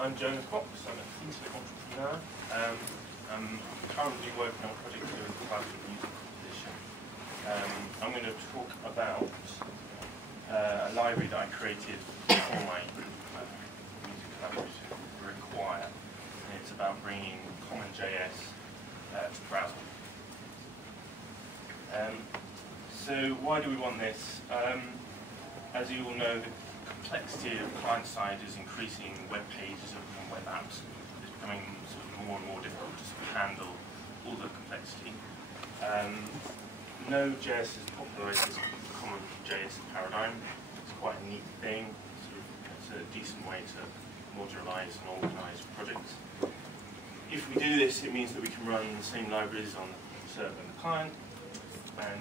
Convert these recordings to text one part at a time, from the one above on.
I'm Jonah Fox. I'm a fintech entrepreneur. I'm currently working on a project to do with the classical music composition. I'm going to talk about a library that I created for my music collaboration, brequire. And it's about bringing CommonJS to browser. So why do we want this? As you all know, the complexity of client-side is increasing. Web pages and web apps is becoming sort of more and more difficult to sort of handle all the complexity. Node.js has popularized this CommonJS paradigm. It's quite a neat thing. It's a decent way to modularize and organize projects. If we do this, it means that we can run the same libraries on the server and the client, and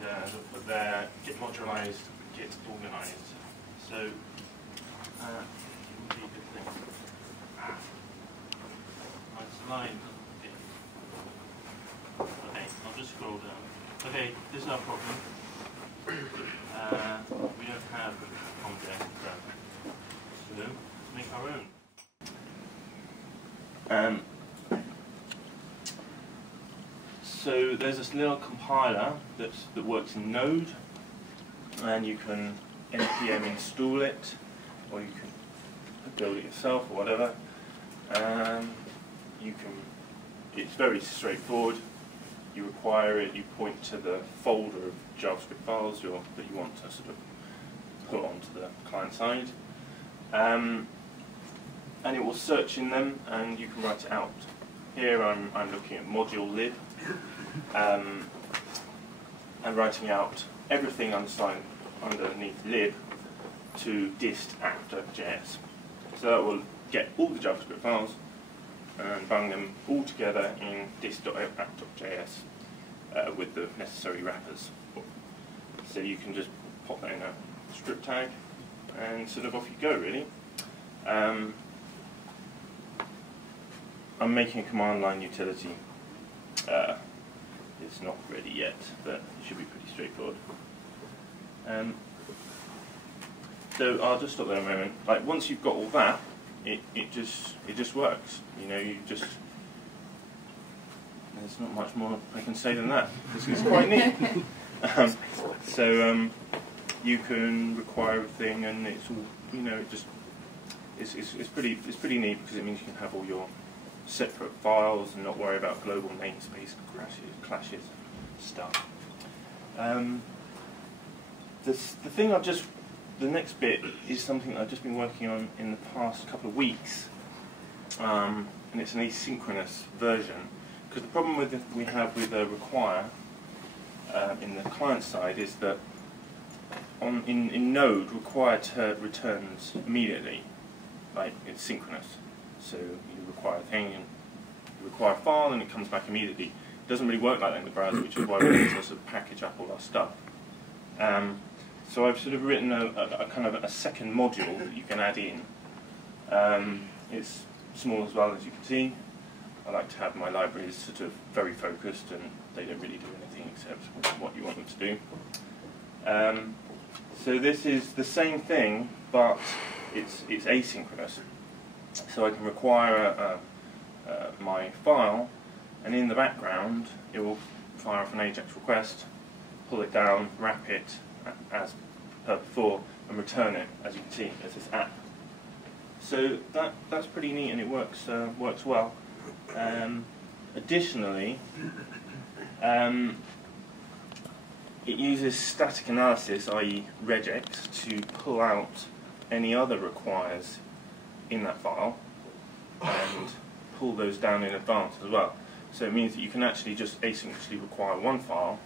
put there, get modularized, get organized. So, it would be a good thing. My slide. Okay, I'll just scroll down. Okay, this is our problem. We don't have CommonJS browser, so let's make our own. So there's this little compiler that works in Node, and you can npm install it, or you can build it yourself or whatever. It's very straightforward. You require it, you point to the folder of JavaScript files that you want to sort of put onto the client side, and it will search in them, and you can write it out. Here I'm looking at module lib, and writing out everything underneath lib to dist app.js. So that will get all the JavaScript files and bung them all together in dist.app.js with the necessary wrappers. So you can just pop that in a script tag and sort of off you go, really. I'm making a command line utility. It's not ready yet, but it should be pretty straightforward. So I'll just stop there a moment. Like, once you've got all that, it just works. You know, there's not much more I can say than that. It's quite neat. You can require everything, and it's all, you know, it's pretty neat, because it means you can have all your separate files and not worry about global namespace clashes stuff. The next bit is something I've just been working on in the past couple of weeks, and it's an asynchronous version. Because the problem we have with brequire in the client side is that in Node, brequire returns immediately, like it's synchronous. So you require a thing, and you require a file, and it comes back immediately. It doesn't really work like that in the browser, which is why we need to sort of package up all our stuff. So I've sort of written a kind of a second module that you can add in. It's small as well, as you can see. I like to have my libraries sort of very focused, and they don't really do anything except what you want them to do. So this is the same thing, but it's asynchronous. So I can require my file, and in the background it will fire off an AJAX request, pull it down, wrap it as per before, and return it, as you can see, as this app. So that's pretty neat, and it works well. Additionally, it uses static analysis, i.e. regex, to pull out any other requires in that file and pull those down in advance as well. So it means that you can actually just asynchronously require one file,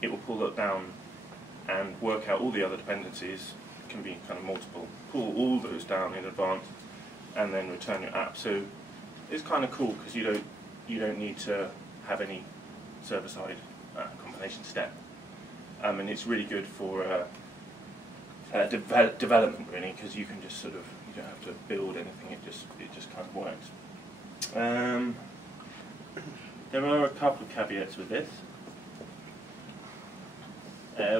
it will pull that down and work out all the other dependencies, can be kind of multiple, pull all those down in advance, and then return your app. So it's kind of cool, because you don't need to have any server-side combination step, and it's really good for development, really, because you can just sort of, you don't have to build anything. It just kind of works. There are a couple of caveats with this.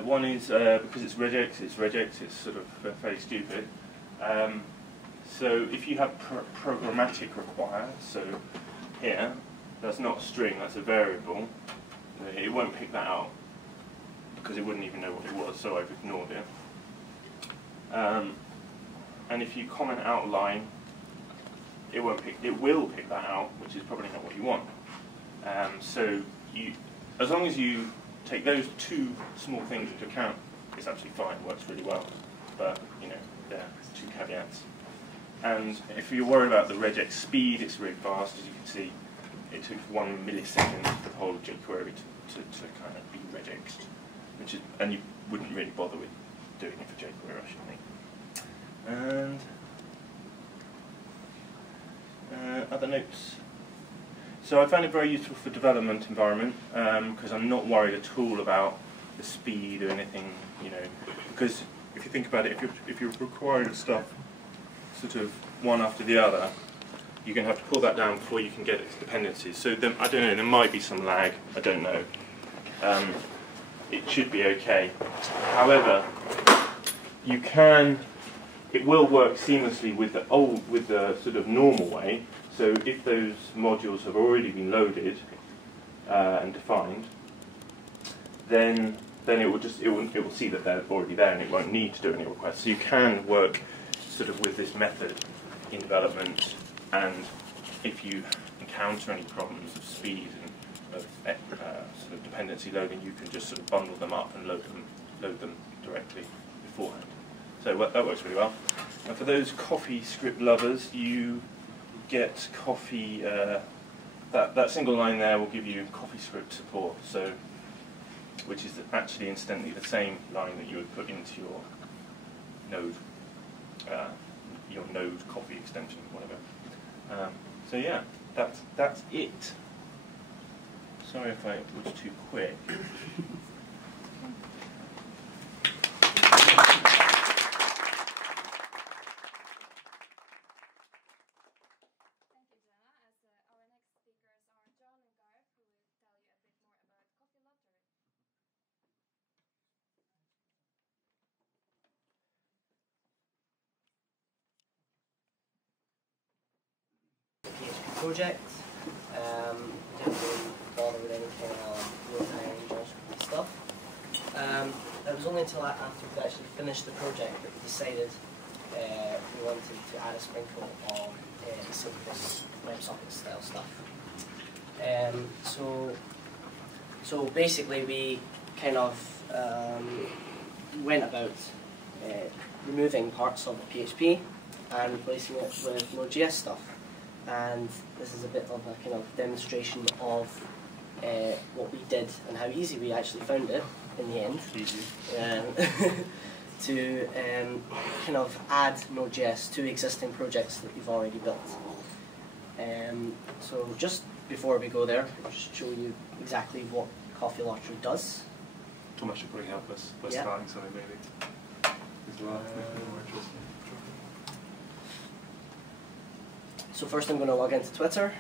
One is because it's regex, it's sort of fairly stupid. So if you have programmatic require, so here, that's not a string, that's a variable, it won't pick that out because it wouldn't even know what it was, so I've ignored it. And if you comment outline, it will pick that out, which is probably not what you want. So as long as you take those two small things into account, it's absolutely fine, works really well. But there are two caveats. And if you're worried about the regex speed, it's really fast. As you can see, it took 1 millisecond for the whole jQuery to kind of be regexed, and you wouldn't really bother with doing it for jQuery, I should think. And other notes. So I found it very useful for development environment because I'm not worried at all about the speed or anything, because if you think about it, if you're requiring stuff sort of one after the other, you're going to have to pull that down before you can get its dependencies. So then, I don't know, there might be some lag, I don't know. It should be okay. However, it will work seamlessly with the sort of normal way. So if those modules have already been loaded and defined, then it will see that they're already there and it won't need to do any requests. So you can work sort of with this method in development, and if you encounter any problems of speed and of sort of dependency loading, you can just sort of bundle them up and load them directly beforehand. So that works really well. And for those CoffeeScript lovers, you get Coffee. That single line there will give you CoffeeScript support. So, which is actually incidentally the same line that you would put into your Node Coffee extension, whatever. So yeah, that's it. Sorry if I was too quick. Project. Didn't really bother with any kind of real-time JavaScript stuff. It was only until after we actually finished the project that we decided we wanted to add a sprinkle of asynchronous WebSocket style stuff. So basically we kind of went about removing parts of the PHP and replacing it with Node.js stuff. And this is a bit of a kind of demonstration of what we did and how easy we actually found it in the end. Easy. To kind of add Node.js to existing projects that we've already built. So just before we go there, I'll just show you exactly what Coffee Lottery does. Thomas should probably help us by starting something maybe as well, make it more interesting. So first I'm going to log into Twitter,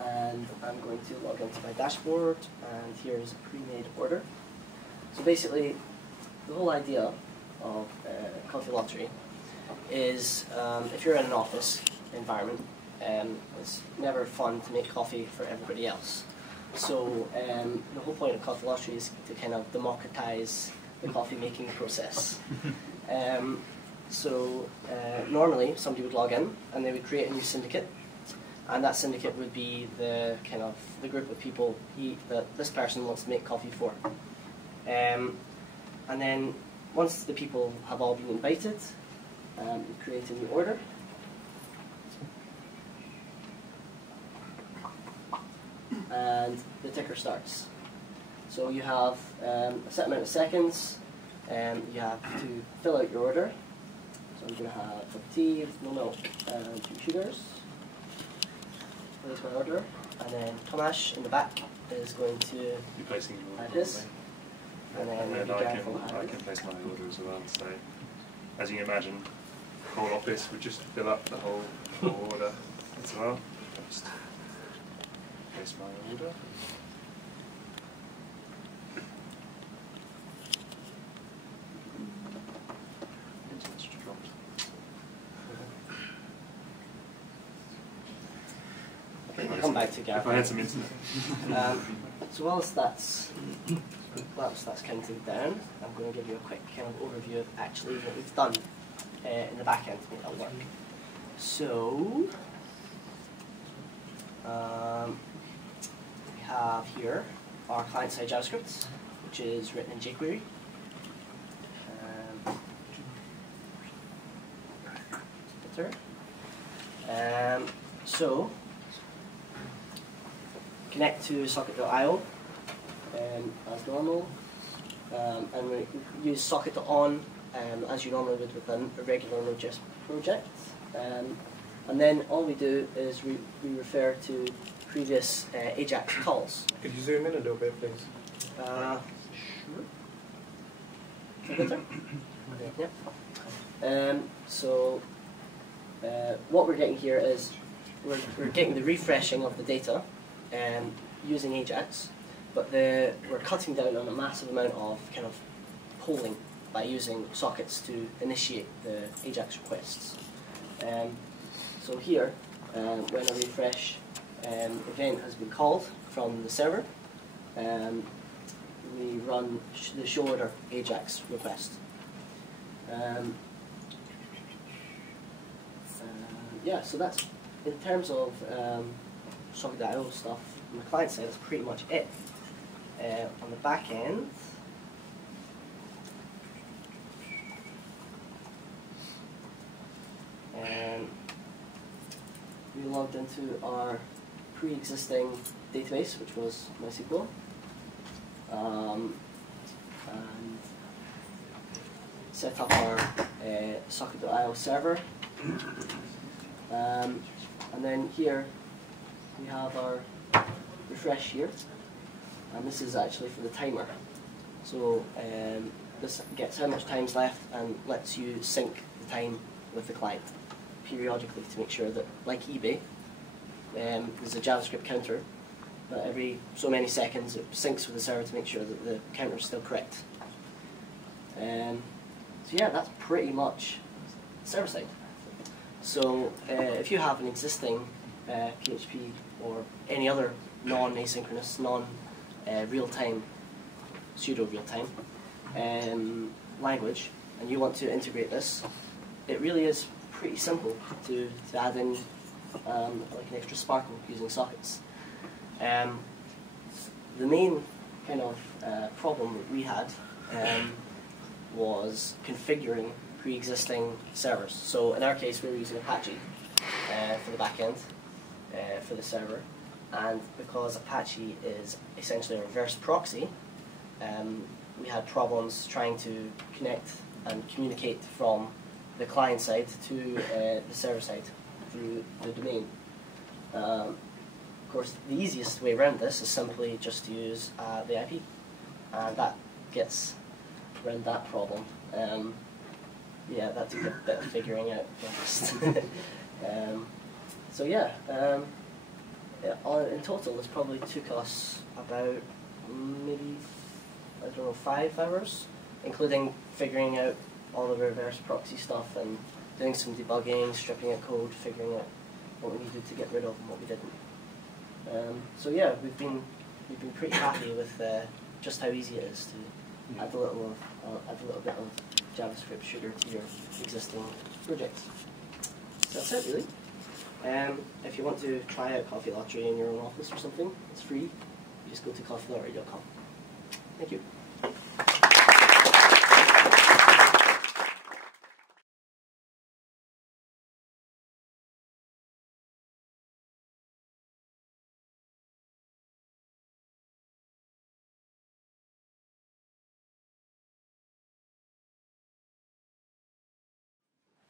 and I'm going to log into my dashboard, and here's a pre-made order. So basically, the whole idea of Coffee Lottery is if you're in an office environment, it's never fun to make coffee for everybody else. So the whole point of Coffee Lottery is to kind of democratize the coffee making process. So normally somebody would log in and they would create a new syndicate, and that syndicate would be the kind of the group of people that this person wants to make coffee for. And then once the people have all been invited, you create a new order. And the ticker starts. So you have a set amount of seconds, and you have to fill out your order. So I'm going to have a cup of tea with no milk and 2 sugars. Place my order, and then Tomasz in the back is going to You're placing your add his. And then I can place my order as well. So as you can imagine, the whole office would just fill up the whole order as well. Just place my order. come back to Gary. If I had some internet. So whilst that's counting down, I'm going to give you a quick kind of overview of actually what we've done in the back end to make that work. So we have here our client-side JavaScript, which is written in jQuery. So connect to socket.io as normal, and we use socket.on as you normally would with a regular Node.js project. And then all we do is we refer to previous AJAX calls. Could you zoom in a little bit, please? Sure. Better? Yeah. What we're getting here is we're getting the refreshing of the data using AJAX, but we're cutting down on a massive amount of kind of polling by using sockets to initiate the AJAX requests. So here, when a refresh event has been called from the server, we run the show order AJAX request. Yeah, so that's, in terms of socket.io stuff, on the client side, that's pretty much it. On the back end, we logged into our pre-existing database, which was MySQL, and set up our socket.io server. And then here we have our refresh here, and this is actually for the timer. So this gets how much time's left and lets you sync the time with the client periodically to make sure that, like eBay, there's a JavaScript counter, but every so many seconds it syncs with the server to make sure that the counter is still correct. So yeah, that's pretty much server side. So if you have an existing PHP or any other non-asynchronous, non-real-time, pseudo-real-time language, and you want to integrate this, it really is pretty simple to add in like an extra sparkle using sockets. The main kind of problem that we had was configuring pre-existing servers. So in our case, we were using Apache for the back end for the server, and because Apache is essentially a reverse proxy, we had problems trying to connect and communicate from the client side to the server side through the domain. Of course, the easiest way around this is simply just to use the IP, and that gets around that problem. Yeah, that took a bit of figuring out first. So yeah, in total, this probably took us about maybe, I don't know, 5 hours, including figuring out all the reverse proxy stuff and doing some debugging, stripping out code, figuring out what we needed to get rid of and what we didn't. So yeah, we've been pretty happy with just how easy it is to add a little bit of JavaScript sugar to your existing projects. So that's it, really. If you want to try out Coffee Lottery in your own office or something, it's free. You just go to coffeelottery.com. Thank you.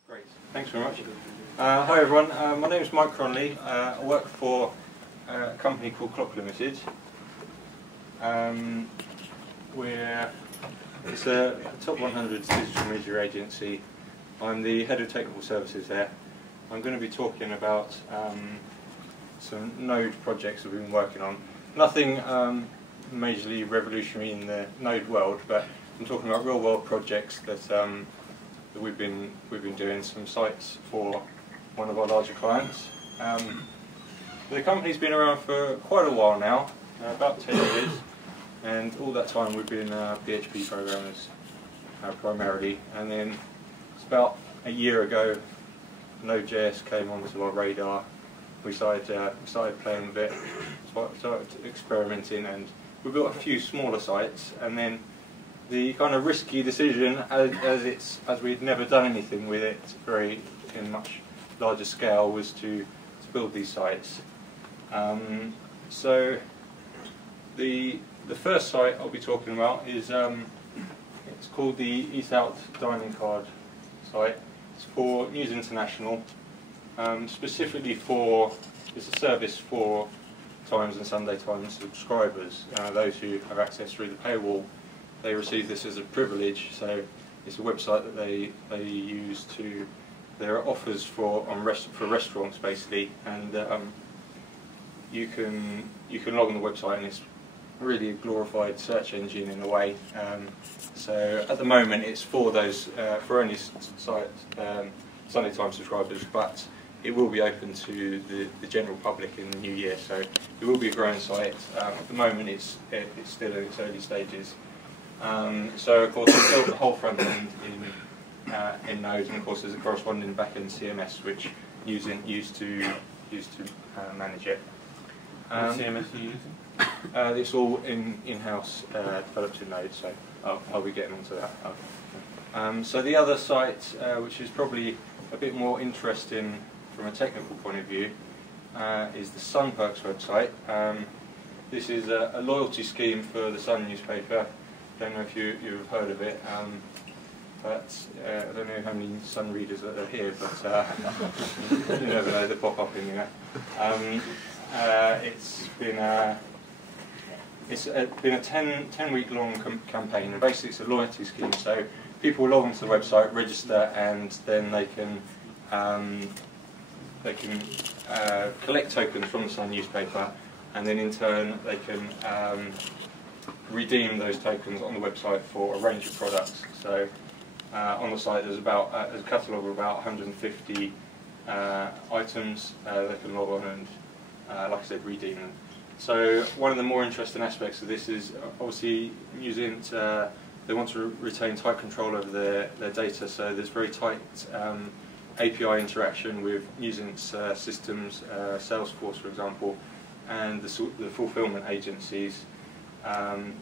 Great, thanks very much. Hi everyone, my name is Mike Cronley. I work for a company called Clock Limited. It's a top 100 digital media agency. I'm the head of technical services there. I'm going to be talking about some Node projects that we've been working on. Nothing majorly revolutionary in the Node world, but I'm talking about real world projects that we've been doing, some sites for one of our larger clients. The company's been around for quite a while now, about 10 years, and all that time we've been PHP programmers primarily. And then it's about a year ago, Node.js came onto our radar. We started playing with it, started experimenting, and we built a few smaller sites. And then the kind of risky decision, as we'd never done anything with it in much larger scale, was to build these sites. So the first site I'll be talking about is it's called the Eat Out Dining Card site. It's for News International, specifically it's a service for Times and Sunday Times subscribers. Those who have access through the paywall, they receive this as a privilege. So it's a website that they use to. There are offers for restaurants basically, and you can log on the website, and it's really a glorified search engine in a way. So at the moment it's for those for only Sunday Times subscribers, but it will be open to the general public in the new year. So it will be a growing site. At the moment it's still in its early stages. So of course we built the whole front end in Node, and of course there's a corresponding backend CMS which used to manage it. What CMS are you using? It's all in-house developed in Node, so I'll be getting onto that. So the other site, which is probably a bit more interesting from a technical point of view, is the Sun Perks website. This is a loyalty scheme for the Sun newspaper. Don't know if you've heard of it, but I don't know how many Sun readers are here, but you never know, they pop up in there. It's been a 10-week long campaign, and basically it's a loyalty scheme. So people log onto the website, register, and then they can collect tokens from the Sun newspaper, and then in turn they can redeem those tokens on the website for a range of products. So on the site there's a catalogue of about 150 items they can log on and, like I said, redeem them. So one of the more interesting aspects of this is obviously using they want to retain tight control over their data. So there's very tight API interaction with using systems, Salesforce for example, and the fulfillment agencies.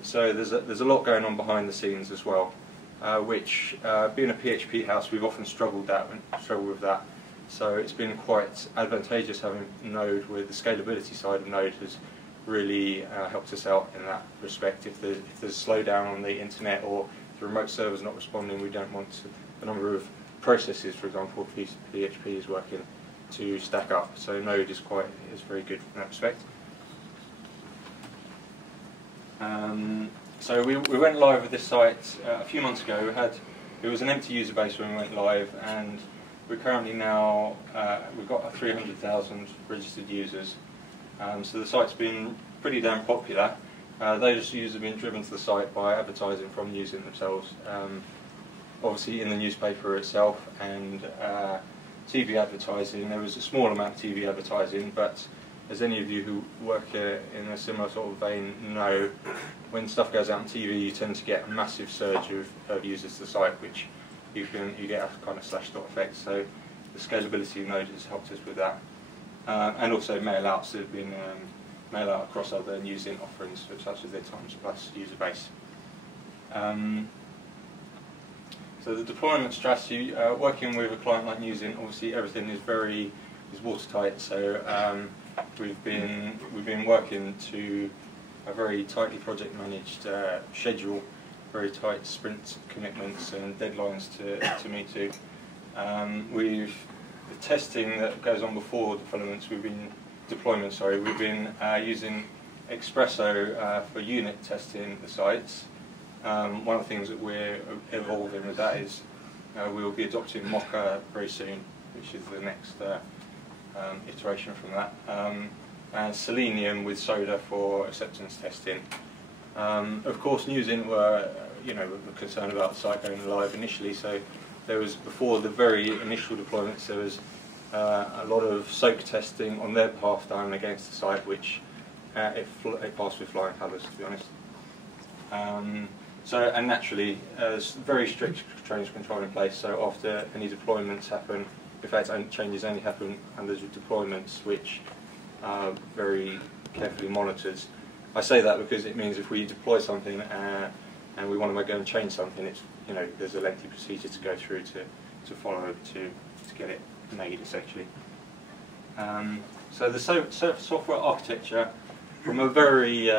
So there's a lot going on behind the scenes as well, which being a PHP house, we've often struggled with that. So it's been quite advantageous having Node, where the scalability side of Node has really helped us out in that respect. If there's a slowdown on the internet or the remote server's not responding, we don't want the number of processes, for example, if PHP is working, to stack up. So Node is very good in that respect. So we went live with this site a few months ago. It was an empty user base when we went live, and we're currently now we've got 300,000 registered users. So the site's been pretty damn popular. Those users have been driven to the site by advertising from using themselves, obviously in the newspaper itself, and TV advertising. There was a small amount of TV advertising, but as any of you who work in a similar sort of vein know, when stuff goes out on TV, you tend to get a massive surge of users to the site, which you get a kind of slashdot effect. So the scalability of Node has helped us with that, and also mail-outs have been mail-out across other news-in offerings, such as their Times Plus user base. So the deployment strategy, working with a client like NewsIn, obviously everything is watertight. So we've been working to a very tightly project managed schedule, very tight sprint commitments and deadlines to meet to. The testing that goes on before deployments, we've been using Espresso for unit testing the sites. One of the things that we're evolving with that is we will be adopting Mocha very soon, which is the next iteration from that, and Selenium with Soda for acceptance testing. Of course, NewsIn were concerned about the site going live initially, so there was, before the very initial deployments, there was a lot of soak testing on their behalf done against the site, which it passed with flying colours, to be honest. And naturally, there's very strict change control in place, so after any deployments happen, in fact changes only happen under deployments which are very carefully monitored. I say that because it means if we deploy something and we want to go and change something, it's, there's a lengthy procedure to go through to follow to get it made, essentially. So the software architecture, from a very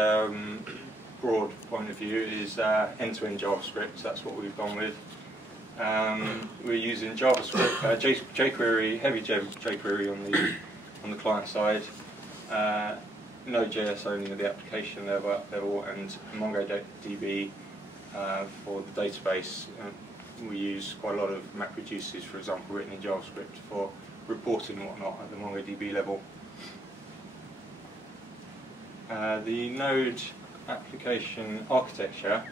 broad point of view, is end-to-end JavaScript. That's what we've gone with. We're using JavaScript, jQuery, heavy jQuery on the client side, Node.js only at the application level, and MongoDB for the database. We use quite a lot of MapReduces, for example, written in JavaScript for reporting and whatnot at the MongoDB level. The Node application architecture,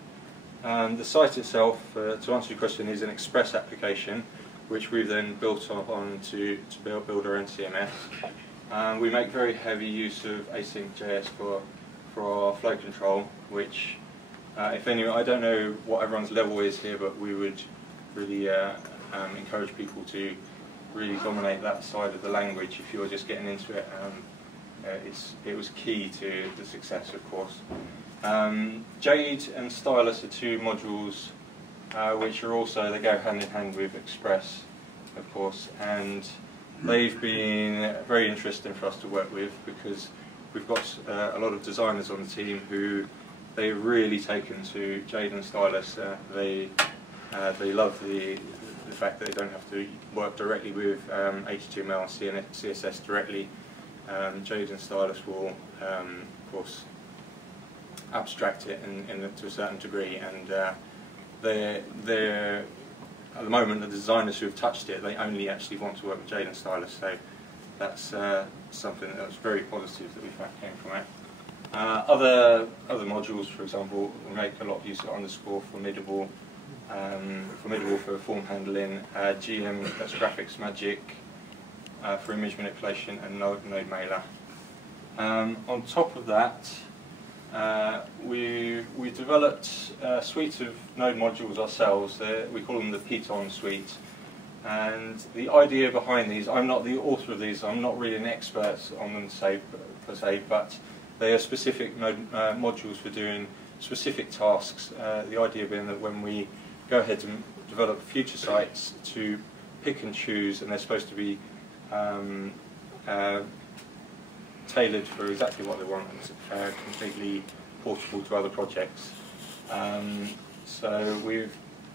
the site itself, to answer your question, is an Express application, which we've then built on to build our own CMS. We make very heavy use of Async.js for our flow control, which, if anyone, I don't know what everyone's level is here, but we would really encourage people to really dominate that side of the language if you're just getting into it. It was key to the success, of course. Jade and Stylus are two modules which are also, they go hand in hand with Express, of course, and they've been very interesting for us to work with because we've got a lot of designers on the team who they've really taken to Jade and Stylus. They love the fact that they don't have to work directly with HTML and CSS directly. Jade and Stylus will, of course, abstract it to a certain degree, and they're at the moment, the designers who have touched it, they only actually want to work with Jade and Stylus, so that's something that was very positive that we found came from it. Other modules, for example, we make a lot of use of underscore, formidable for form handling, GM, that's graphics magic, for image manipulation, and Node Mailer. On top of that, we developed a suite of Node modules ourselves. We call them the Python suite. And the idea behind these, I'm not the author of these, I'm not really an expert on them per se, but they are specific Node modules for doing specific tasks. The idea being that when we go ahead and develop future sites, to pick and choose, and they're supposed to be tailored for exactly what they want and completely portable to other projects. So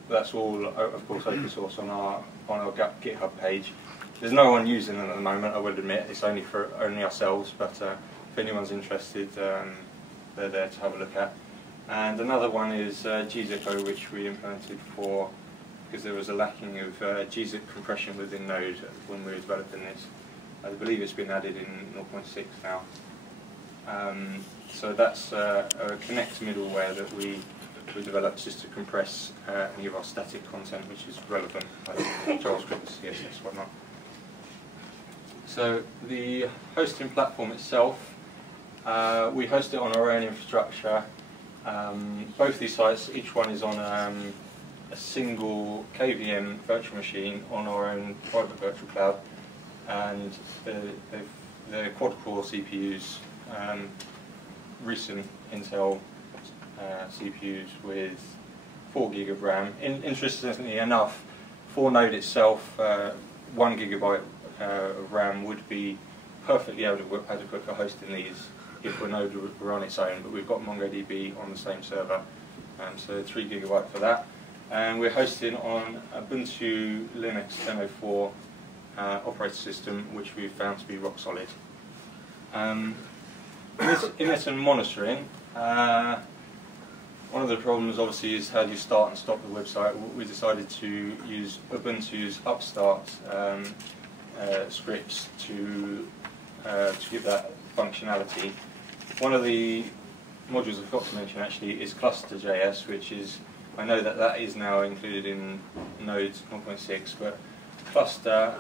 that's all, of course, open source on our GitHub page. There's no one using them at the moment, I will admit. It's only ourselves, but if anyone's interested, they're there to have a look at. And another one is gzip, which we implemented because there was a lacking of gzip compression within Node when we were developing this. I believe it's been added in 0.6 now. So that's a Connect middleware that we developed just to compress any of our static content which is relevant, like JavaScript, CSS, whatnot. So the hosting platform itself, we host it on our own infrastructure. Both these sites, each one is on a single KVM virtual machine on our own private virtual cloud, and they're quad-core CPUs, recent Intel CPUs with 4 GB of RAM. Interestingly enough, for Node itself, 1 GB of RAM would be perfectly adequate for hosting these if Node were on its own, but we've got MongoDB on the same server, so 3 GB for that. And we're hosting on Ubuntu Linux 10.04 operating system, which we've found to be rock solid. Init and monitoring. One of the problems, obviously, is how do you start and stop the website. We decided to use Ubuntu's Upstart scripts to give that functionality. One of the modules I forgot to mention actually is Cluster.js, which is, I know that is now included in Node 0.6, but Cluster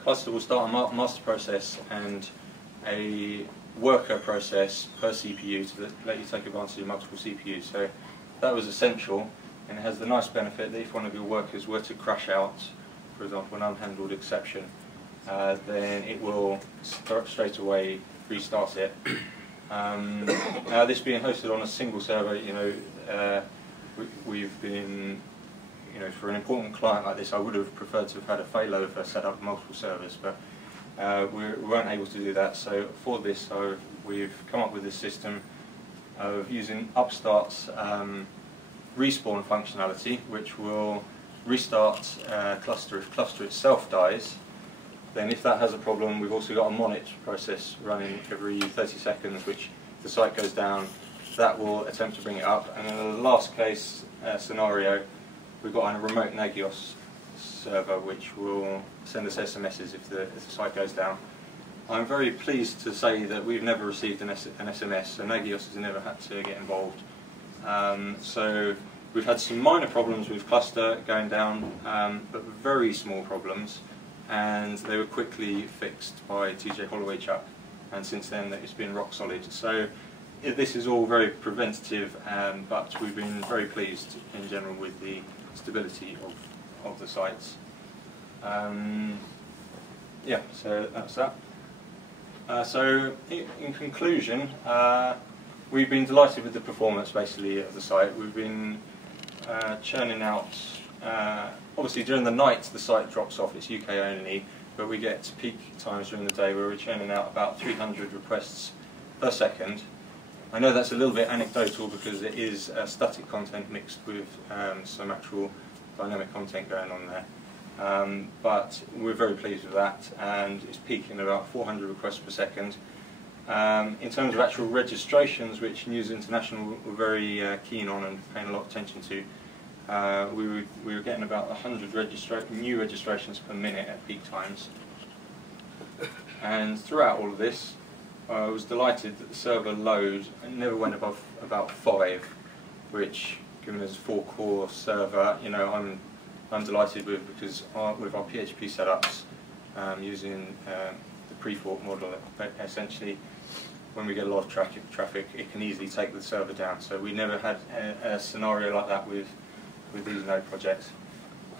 cluster will start a master process and a worker process per CPU to let you take advantage of multiple CPUs. So that was essential, and it has the nice benefit that if one of your workers were to crash out, for example, an unhandled exception, then it will straight away restart it. Now, this being hosted on a single server, we've been, for an important client like this, I would have preferred to have had a failover set up multiple servers, but we weren't able to do that. So for this, we've come up with this system of using Upstart's respawn functionality, which will restart cluster if cluster itself dies. Then if that has a problem, we've also got a monitor process running every 30 seconds, which if the site goes down, that will attempt to bring it up. And in the last case scenario, we've got a remote NodeJS server which will send us SMSs if the site goes down. I'm very pleased to say that we've never received an SMS, so NodeJS has never had to get involved. So we've had some minor problems with cluster going down, but very small problems, and they were quickly fixed by TJ Holloway Chuck, and since then it's been rock solid. So this is all very preventative, but we've been very pleased in general with the stability of the sites. Yeah, so that's that. So in conclusion, we've been delighted with the performance basically of the site. We've been churning out, obviously during the night the site drops off, it's UK only, but we get peak times during the day where we're churning out about 300 requests per second. I know that's a little bit anecdotal because it is static content mixed with some actual dynamic content going on there. But we're very pleased with that, and it's peaking at about 400 requests per second. In terms of actual registrations, which News International were very keen on and paying a lot of attention to, we were getting about 100 new registrations per minute at peak times. And throughout all of this, I was delighted that the server load never went above about 5, which, given as a 4-core server, I'm delighted with, because with our PHP setups, using the pre-fork model, essentially when we get a lot of traffic, it can easily take the server down. So we never had a scenario like that with these Node projects.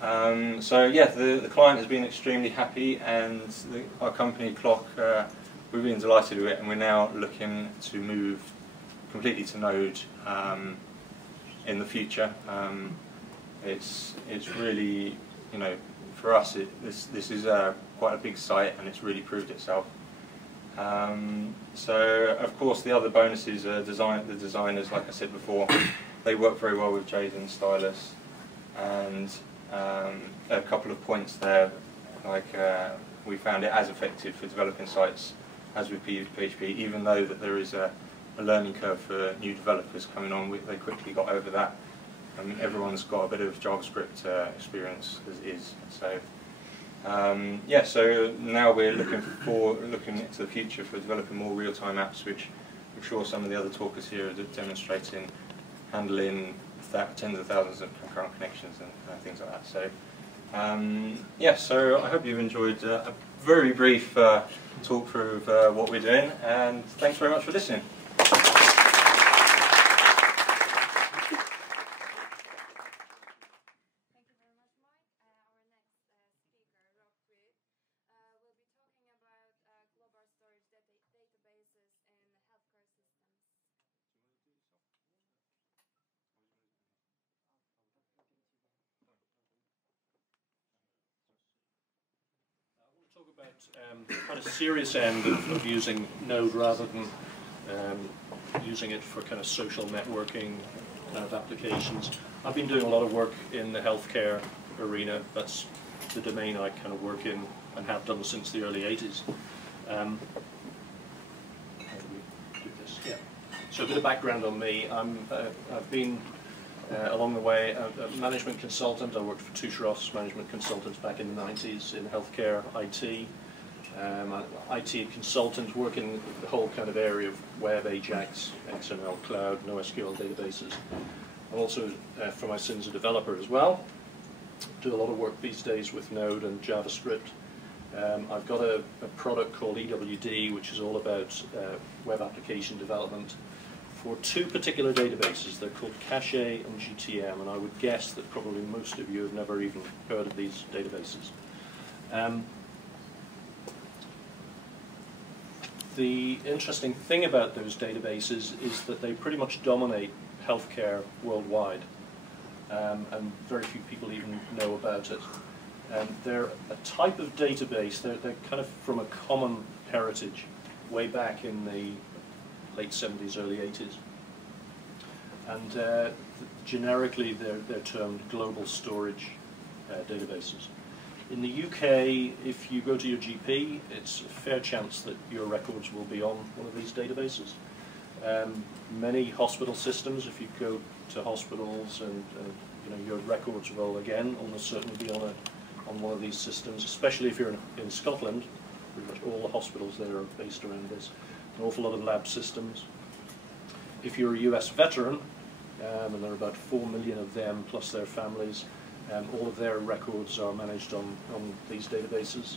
So yeah, the client has been extremely happy, and our company Clock, we've been delighted with it, and we're now looking to move completely to Node in the future. It's really, for us, this is quite a big site, and it's really proved itself. So of course the other bonuses are the designers, like I said before, they work very well with Jade and Stylus, and a couple of points there, like we found it as effective for developing sites as with PHP, even though that there is a learning curve for new developers coming on. They quickly got over that. Everyone's got a bit of JavaScript experience as is. So yeah, so now we're looking into the future for developing more real-time apps, which I'm sure some of the other talkers here are demonstrating, handling tens of thousands of concurrent connections and things like that. So yeah, so I hope you've enjoyed a very brief talk through of what we're doing, and thanks very much for listening. Talk about the kind of serious end of using Node rather than using it for kind of social networking kind of applications. I've been doing a lot of work in the healthcare arena. That's the domain I kind of work in and have done since the early 80s. How do we do this? Yeah. So a bit of background on me. I've been along the way a management consultant. I worked for Tusharov's management consultants back in the 90s in healthcare IT. IT consultant working the whole kind of area of web, AJAX, XML, cloud, NoSQL databases. I'm also, for my sins, a developer as well. do a lot of work these days with Node and JavaScript. I've got a product called EWD, which is all about web application development for two particular databases. They're called Cache and GTM, and I would guess that probably most of you have never even heard of these databases. The interesting thing about those databases is that they pretty much dominate healthcare worldwide, and very few people even know about it. They're a type of database, they're kind of from a common heritage way back in the late 70s, early 80s. And generically they're termed global storage databases. In the UK, if you go to your GP, it's a fair chance that your records will be on one of these databases. Many hospital systems, if you go to hospitals, and your records will again almost certainly be on one of these systems, especially if you're in Scotland. Pretty much all the hospitals there are based around this. An awful lot of lab systems. If you're a US veteran, and there are about 4 million of them plus their families, all of their records are managed on these databases.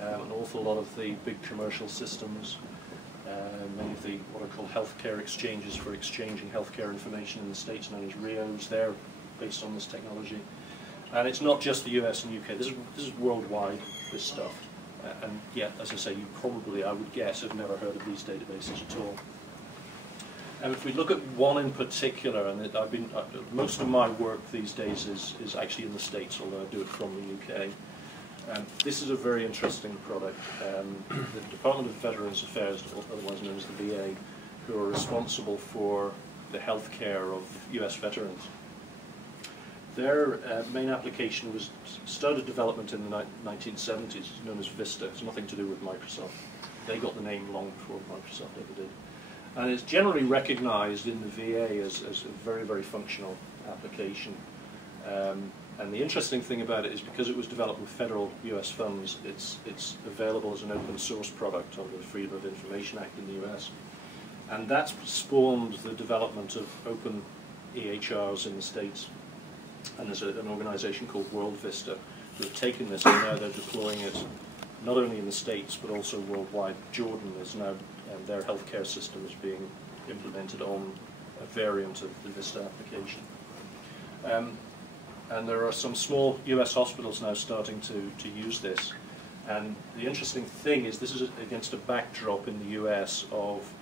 An awful lot of the big commercial systems, many of the what are called healthcare exchanges for exchanging healthcare information in the States, known as RIOs, they're based on this technology. And it's not just the US and UK, this is worldwide, this stuff. And yet, as I say, you probably, I would guess, have never heard of these databases at all. And if we look at one in particular, and most of my work these days is actually in the States, although I do it from the UK. This is a very interesting product. The Department of Veterans Affairs, otherwise known as the VA, who are responsible for the health care of US veterans. Their main application was started development in the 1970s. It's known as Vista. It's nothing to do with Microsoft. They got the name long before Microsoft ever did. And it's generally recognized in the VA as a very, very functional application. And the interesting thing about it is because it was developed with federal US funds, it's available as an open source product under the Freedom of Information Act in the US. And that's spawned the development of open EHRs in the States. And there's an organization called World Vista who have taken this and now they're deploying it not only in the States but also worldwide. Jordan is now, their healthcare system is being implemented on a variant of the Vista application. And there are some small US hospitals now starting to use this. And the interesting thing is this is against a backdrop in the US of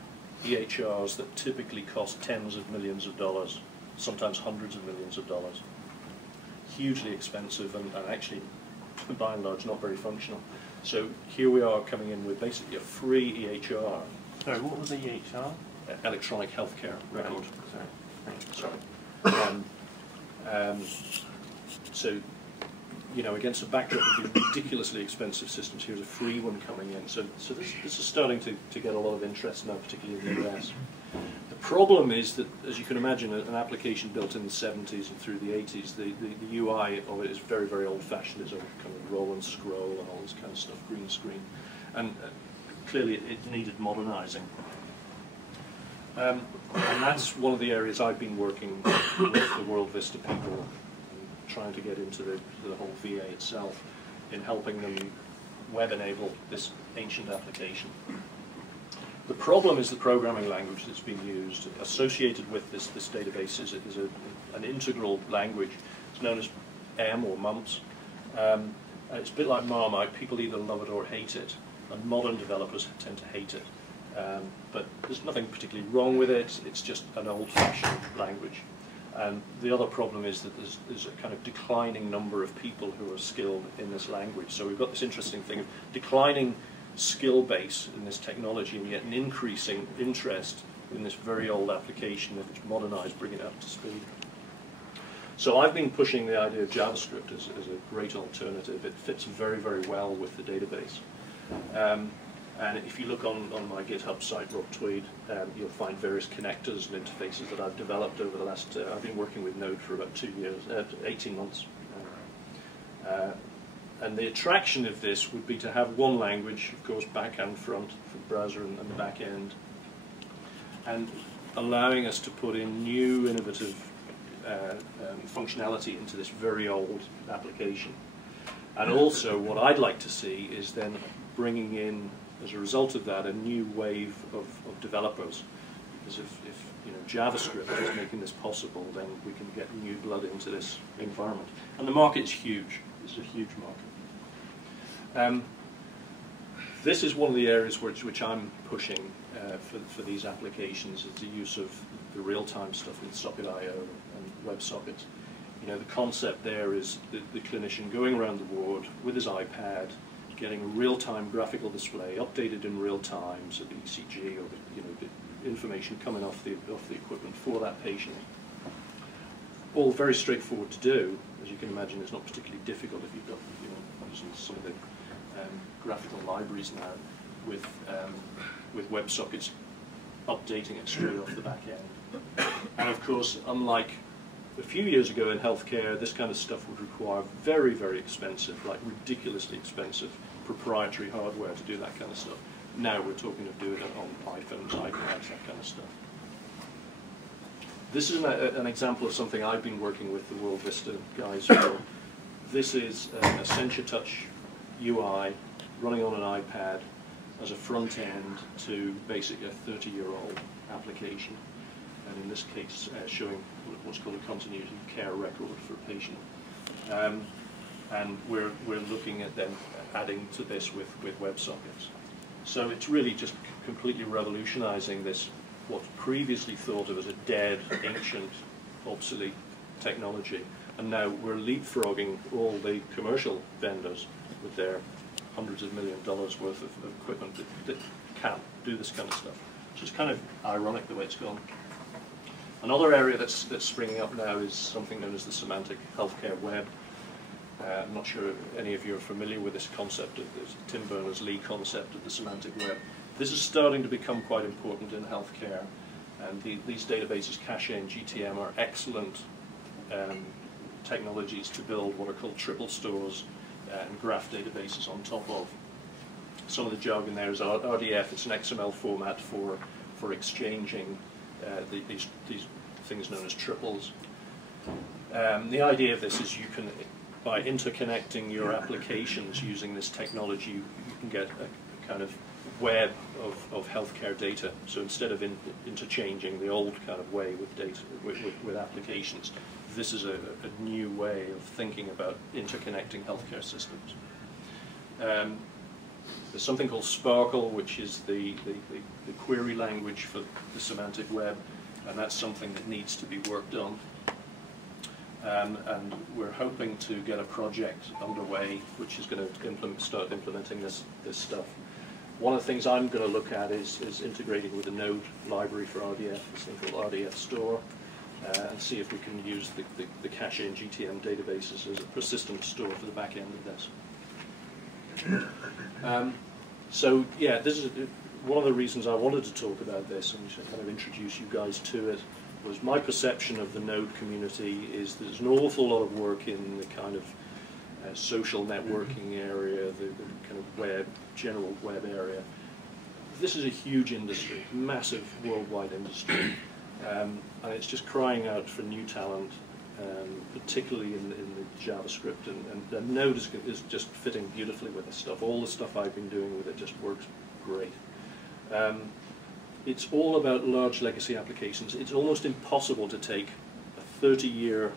EHRs that typically cost tens of millions of dollars, sometimes hundreds of millions of dollars. Hugely expensive and actually, by and large, not very functional. So here we are coming in with basically a free EHR. Sorry, what was the EHR? Electronic healthcare record. Sorry. So, against a backdrop of these ridiculously expensive systems, here's a free one coming in. So this is starting to get a lot of interest now, particularly in the US. The problem is that, as you can imagine, an application built in the 70s and through the 80s, the UI of it is very, very old-fashioned. It's a kind of roll and scroll and all this kind of stuff, green screen. And clearly it needed modernizing. And that's one of the areas I've been working with the World Vista people, trying to get into the whole VA itself, in helping them web-enable this ancient application. The problem is the programming language that's being used. Associated with this database is an integral language. It's known as M or MUMPS. It's a bit like Marmite. People either love it or hate it, and modern developers tend to hate it. But there's nothing particularly wrong with it. It's just an old-fashioned language. And the other problem is that there's a kind of declining number of people who are skilled in this language. So we've got this interesting thing of declining skill base in this technology, and yet an increasing interest in this very old application. If it's modernized, bring it up to speed. So I've been pushing the idea of JavaScript as a great alternative. It fits very, very well with the database. And if you look on my GitHub site, Rob Tweed, you'll find various connectors and interfaces that I've developed over the last, I've been working with Node for about 18 months. And the attraction of this would be to have one language, of course, back and front, for the browser and the back end, and allowing us to put in new, innovative functionality into this very old application. And also what I'd like to see is then bringing in, as a result of that, a new wave of developers. Because if JavaScript is making this possible, then we can get new blood into this environment. And the market is huge. It's a huge market. This is one of the areas which I'm pushing for these applications, is the use of the real-time stuff with Socket.io and WebSockets. The concept there is the clinician going around the ward with his iPad, getting a real-time graphical display, updated in real time, so the ECG or the information coming off the equipment for that patient. All very straightforward to do. As you can imagine, it's not particularly difficult if you've got using some of the graphical libraries now with WebSockets updating it straight off the back end. And of course, unlike a few years ago in healthcare, this kind of stuff would require very, very expensive, like ridiculously expensive proprietary hardware to do that kind of stuff. Now we're talking of doing it on iPhones, iPads, that kind of stuff. This is an example of something I've been working with the World Vista guys for. This is a Sensor Touch UI running on an iPad as a front end to basically a 30-year-old application. And in this case, showing what's called a continuity of care record for a patient. And we're looking at then adding to this with WebSockets. So it's really just completely revolutionizing this, what's previously thought of as a dead, ancient, obsolete technology. And now we're leapfrogging all the commercial vendors with their hundreds of $1 million worth of equipment that can't do this kind of stuff. Which is kind of ironic the way it's gone. Another area that's springing up now is something known as the semantic healthcare web. I'm not sure if any of you are familiar with this concept of this Tim Berners-Lee concept of the semantic web. This is starting to become quite important in healthcare, and these databases, Cache and GTM, are excellent technologies to build what are called triple stores and graph databases on top of. Some of the jargon there is RDF. It's an XML format for exchanging these things known as triples. The idea of this is you can, by interconnecting your applications using this technology, you can get a kind of web of healthcare data. So instead of interchanging the old kind of way with data with applications, this is a new way of thinking about interconnecting healthcare systems. There's something called Sparkle, which is the query language for the semantic web, and that's something that needs to be worked on. And we're hoping to get a project underway which is going to start implementing this stuff. One of the things I'm going to look at is integrating with the Node library for RDF, this thing called RDF Store, and see if we can use the Cache and GTM databases as a persistent store for the back end of this. So yeah, this is one of the reasons I wanted to talk about this and kind of introduce you guys to it. Was my perception of the Node community is there's an awful lot of work in the kind of social networking area, the kind of general web area. This is a huge industry, massive worldwide industry, and it's just crying out for new talent, particularly in the JavaScript, and Node is just fitting beautifully with this stuff. All the stuff I've been doing with it just works great. It's all about large legacy applications. It's almost impossible to take a 30-year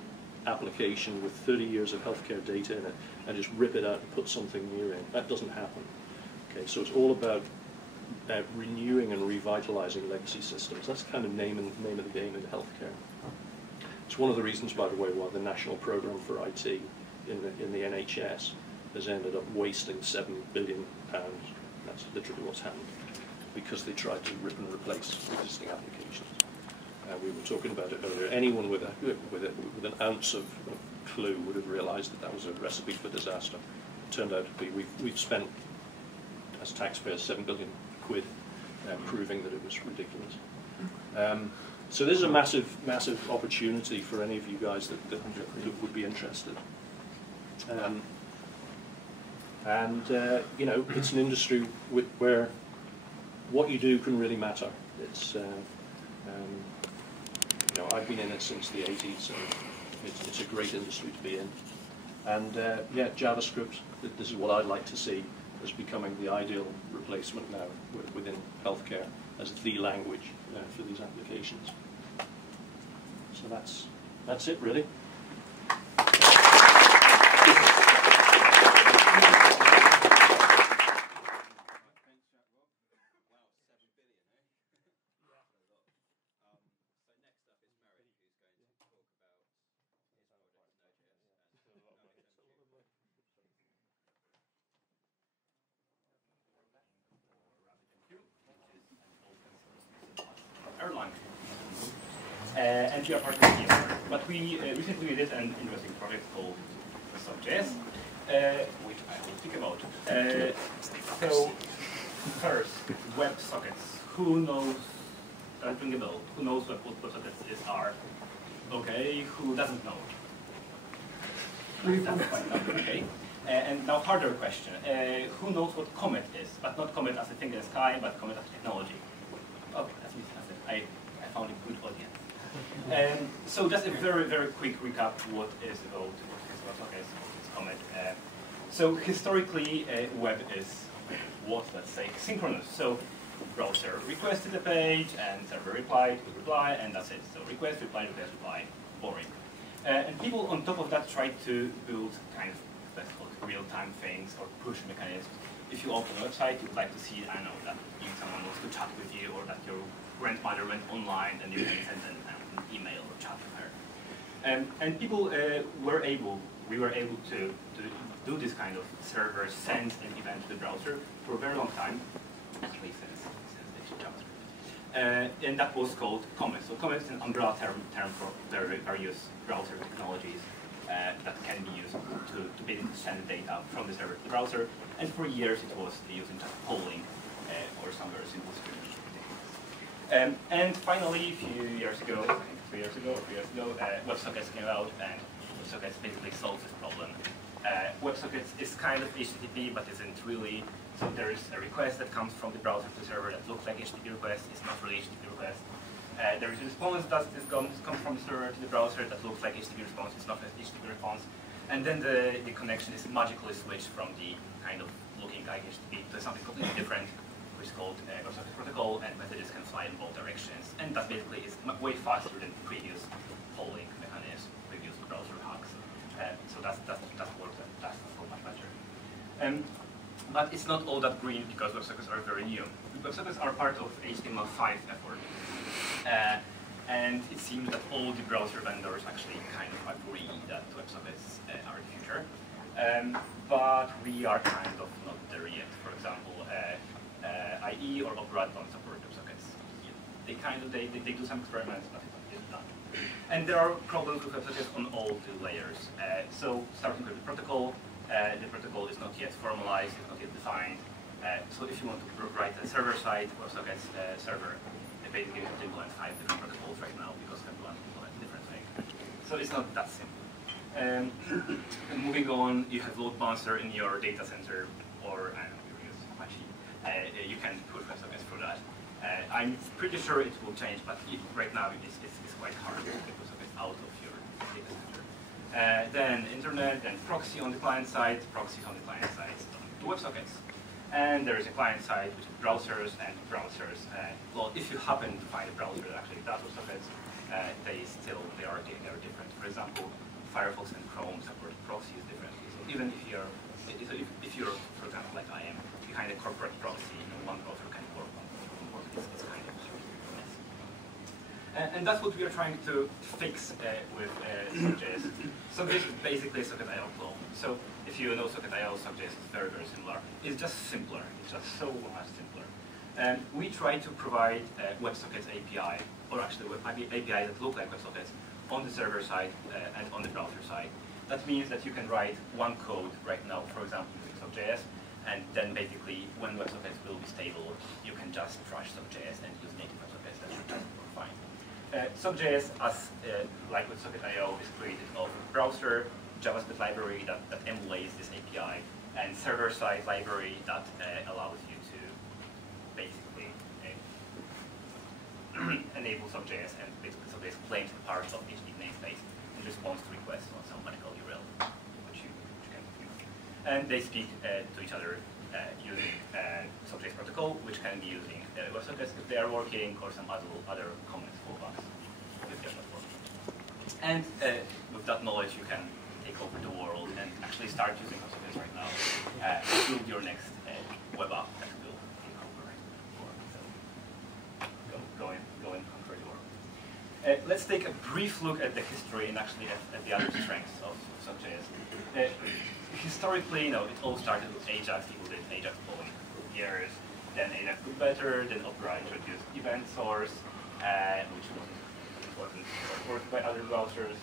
application with 30 years of healthcare data in it and just rip it out and put something new in. That doesn't happen. Okay, so it's all about renewing and revitalizing legacy systems. That's kind of name of the game in healthcare. It's one of the reasons, by the way, why the National Programme for IT in the NHS has ended up wasting £7 billion. That's literally what's happened, because they tried to rip and replace existing applications. We were talking about it earlier. Anyone with an ounce of clue would have realised that that was a recipe for disaster. It turned out to be we've spent as taxpayers £7 billion proving that it was ridiculous. So this is a massive opportunity for any of you guys that would be interested. You know, it's an industry where what you do can really matter. It's you know, I've been in it since the 80s, and It's a great industry to be in. And yeah, JavaScript, this is what I'd like to see as becoming the ideal replacement now within healthcare as the language for these applications. So that's it, really. Airline. And we are partners here. But we recently did an interesting project called Node.js, which I will speak about. So, first, WebSockets. Who knows? Ring a bell. Who knows what WebSockets are? Okay. Who doesn't know? That's fine. Okay. And now, harder question. Who knows what Comet is? But not Comet as a thing in the sky, but Comet as a technology. Okay, that's it. I found a good audience. So just a very, very quick recap what is about WebSockets, what is Comet. So historically, web was, let's say, synchronous. So browser requested a page, and server replied, would reply, and that's it. So request, reply, boring. And people on top of that tried to build kind of real-time things or push mechanisms. If you open a website, you would like to see, I don't know, that someone wants to chat with you, or that your grandmother went online and you can send an email or chat with her. And people we were able to do this kind of server send an event to the browser for a very long time, actually since JavaScript. And that was called Comet. So Comet is an umbrella term for various browser technologies that can be used to basically send data from the server to the browser. And for years it was used in just polling or some very simple scripting. And finally, a few years ago, I think 3 years ago, WebSockets came out, and WebSockets basically solves this problem. WebSockets is kind of HTTP, but isn't really. So there is a request that comes from the browser to the server that looks like HTTP request. It's not really HTTP request. There is a response that comes from the server to the browser that looks like HTTP response. It's not an HTTP response. And then the connection is magically switched from the kind of looking like HTTP to something completely different, which is called WebSockets protocol, and messages can fly in both directions. And that basically is way faster than previous polling mechanisms, previous browser hacks. So that's works. That's so much better. But it's not all that green because WebSockets are very new. WebSockets are part of HTML5 effort. And it seems that all the browser vendors actually kind of agree that WebSockets are the future. But we are kind of not there yet. For example, IE or Opera don't support WebSockets. They do some experiments, but it's not. And there are problems with WebSockets on all the layers. So starting with the protocol is not yet formalized, it's not yet defined. So if you want to write a server-side WebSockets server, they basically implement 5 different protocols right now because everyone implements a different thing. So it's not that simple. And moving on, you have load balancer in your data center, or I don't know, you use Apache. You can push WebSockets through that. I'm pretty sure it will change, but right now it's quite hard to get WebSockets out of your data center. Then internet, then proxy on the client side, proxies on the client side to WebSockets. And there is a client side, which is browsers, and browsers. Well, if you happen to find a browser that actually does WebSockets, they are different. For example, Firefox and Chrome support proxies differently. So even if you're, for example, like I am, behind a corporate proxy, one browser can work on it's kind of messy. And that's what we are trying to fix with Node.js. So this is basically Socket.io clone. So if you know Socket.io, Node.js is very, very similar. It's just simpler. It's just so much simpler. And we try to provide WebSockets API, or actually API that look like WebSockets on the server side and on the browser side. That means that you can write one code right now, for example, using Node.js, and then basically when WebSockets will be stable, you can just trash Node.js and use native WebSockets. That should just work fine. Node.js, like with Socket.io, is created of browser, JavaScript library that emulates this API, and server-side library that allows you to basically enable Node.js, and basically Node.js claims part of each namespace in response to and they speak to each other using SockJS protocol, which can be using WebSockets if they are working, or some other common fallbacks if they're not working. And with that knowledge, you can take over the world and actually start using WebSockets right now. Build your next web app that will take over the world. So go and conquer the world. Let's take a brief look at the history and actually at the other strengths of SockJS. Historically, it all started with Ajax. People did Ajax polling for years. Then Ajax got better. Then Opera introduced event source, which wasn't supported by other browsers.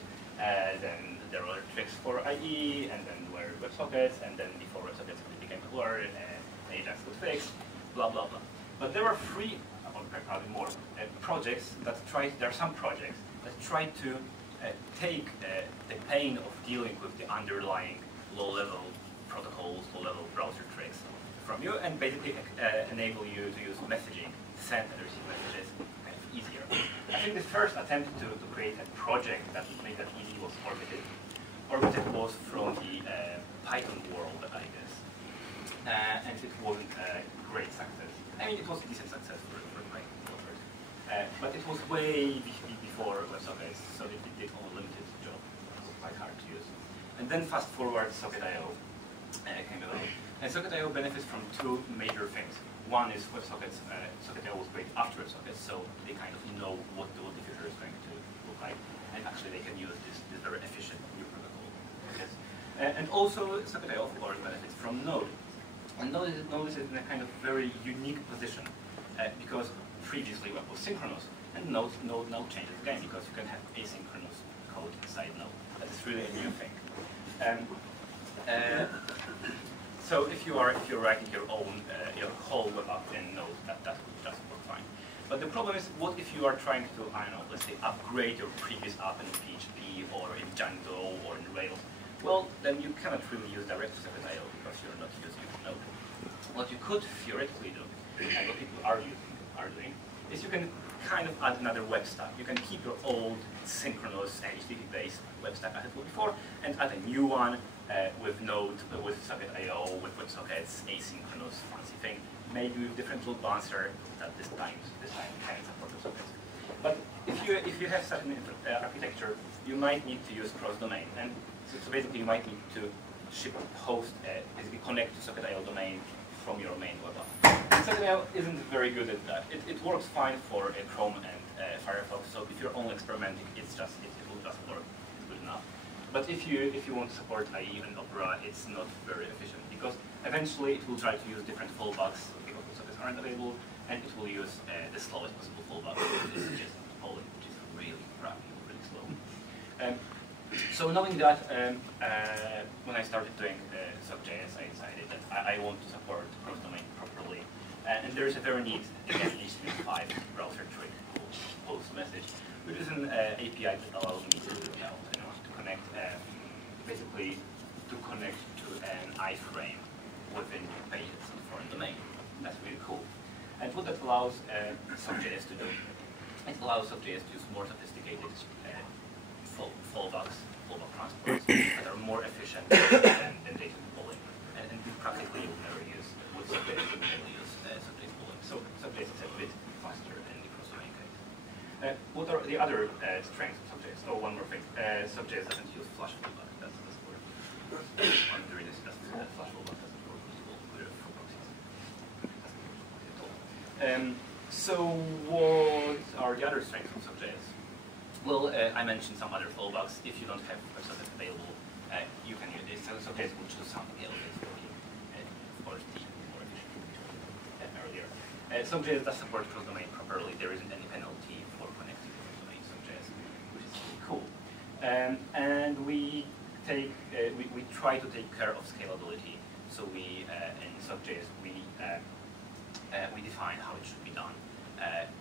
Then there were tricks for IE, and then there were WebSockets, and then before WebSockets became popular, Ajax was fixed, blah blah blah. But there were three, or probably more, projects that tried. There are some projects that tried to take the pain of dealing with the underlying low-level protocols, low-level browser tricks from you, and basically enable you to use messaging, send and receive messages kind of easier. I think the first attempt to create a project that would make that easy was Orbited. Orbited was from the Python world, I guess, and it wasn't a great success. I mean, it was a decent success for Python developers, but it was way before WebSockets, so it did only a limited job. It was quite hard to use. And then fast forward, Socket.io came about. And Socket.io benefits from two major things. One is WebSockets. Socket.io was great after WebSockets, so they kind of know what the future is going to look like. And actually they can use this very efficient new protocol. Yes. And also Socket.io, of course, benefits from Node. And Node is in a kind of very unique position because previously web was synchronous, and Node now changes the game because you can have asynchronous code inside Node. That is really a new thing. So if you're writing your own whole web app in Node, that would just work fine. But the problem is, what if you are trying to, I don't know, let's say upgrade your previous app in PHP or in Django or in Rails? Well, then you cannot really use Socket.io because you're not using Node. What you could theoretically do, and what people are doing, is you can kind of add another web stack. You can keep your old synchronous HTTP-based web stack as it was before, and add a new one with Node, with Socket.io, with WebSockets, asynchronous, fancy thing, maybe with different load balancer that this time can support WebSockets. But if you have such an architecture, you might need to use cross-domain, and so basically you might need to ship host, basically connect to Socket.io domain from your main web app. Socket.io isn't very good at that. It works fine for Chrome and Firefox, so if you're only experimenting, it will just work. It's good enough. But if you want to support IE and Opera, it's not very efficient because eventually it will try to use different fallbacks because WebSockets aren't available, and it will use the slowest possible fallback, which is just polling, which is really crappy, really slow. So knowing that, when I started doing SockJS, I decided that I want to support cross-domain properly. And there is a very neat, again, HTML5 browser trick called post message, which is an API that allows me to connect, basically to connect to an iframe within pages in a foreign domain. That's really cool. And what that allows SockJS to do, it allows SockJS to use more sophisticated fallback transports that are more efficient than data polling. And practically you will never use, with SockJS you will never use SockJS polling. So SockJS is a bit faster than the cross-domain case. What are the other strengths of SockJS? Oh, one more thing. SockJS doesn't use flash fallback. That's the word. On doing this, flash fallback doesn't work with proxies. So what are the other strengths of SockJS? Well, I mentioned some other fallbacks. If you don't have WebSockets available, you can use this. So SockJS will choose something else that's working, of course, more efficient earlier. SockJS does support cross-domain properly. There isn't any penalty for connecting to cross-domain SockJS, which is really cool. And we try to take care of scalability. So we in SockJS we define how it should be done.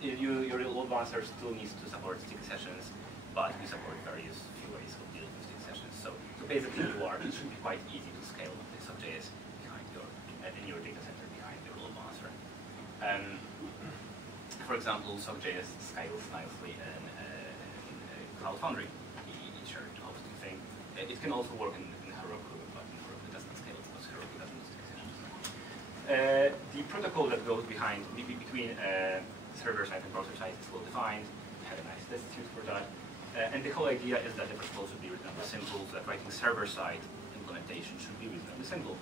Your load balancer still needs to support stick sessions, but we support various few ways of dealing with stick sessions. So basically, it should be quite easy to scale with SockJS behind in your data center behind your load balancer. For example, SockJS scales nicely in Cloud Foundry, the shared hosting thing. It can also work in Heroku, but in Heroku it doesn't scale because Heroku The protocol that goes between server side and browser side is well defined. We have a nice test suite for that. And the whole idea is that the protocol should be reasonably simple, so that writing server side implementation should be reasonably simple.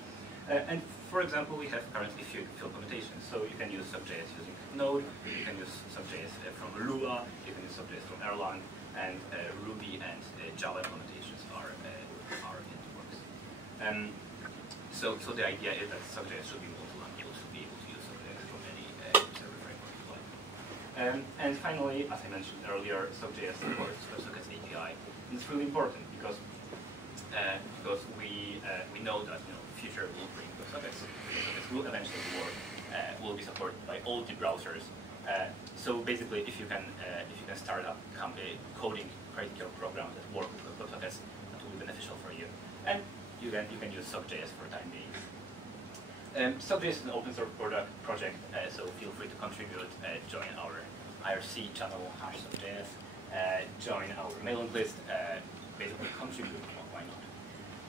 And for example, we have currently few implementations. So you can use Sub.js using Node, you can use Sub.js from Lua, you can use Sub.js from Erlang, and Ruby and Java implementations are in the works. So the idea is that Sub.js should be modular, and you should be able to use Sub.js from any server framework you like. And finally, as I mentioned earlier, Sub.js supports WebSockets API. And it's really important because we know that future will bring WebSockets. WebSockets will eventually will be supported by all the browsers. So basically, if you can start up coding critical programs that work with WebSockets, that will be beneficial for you. And you can use Sub.js for the time being. Sub.js is an open source project, so feel free to contribute. Join our IRC channel, #Sub.js. Join our mailing list. Basically, contribute. Why not?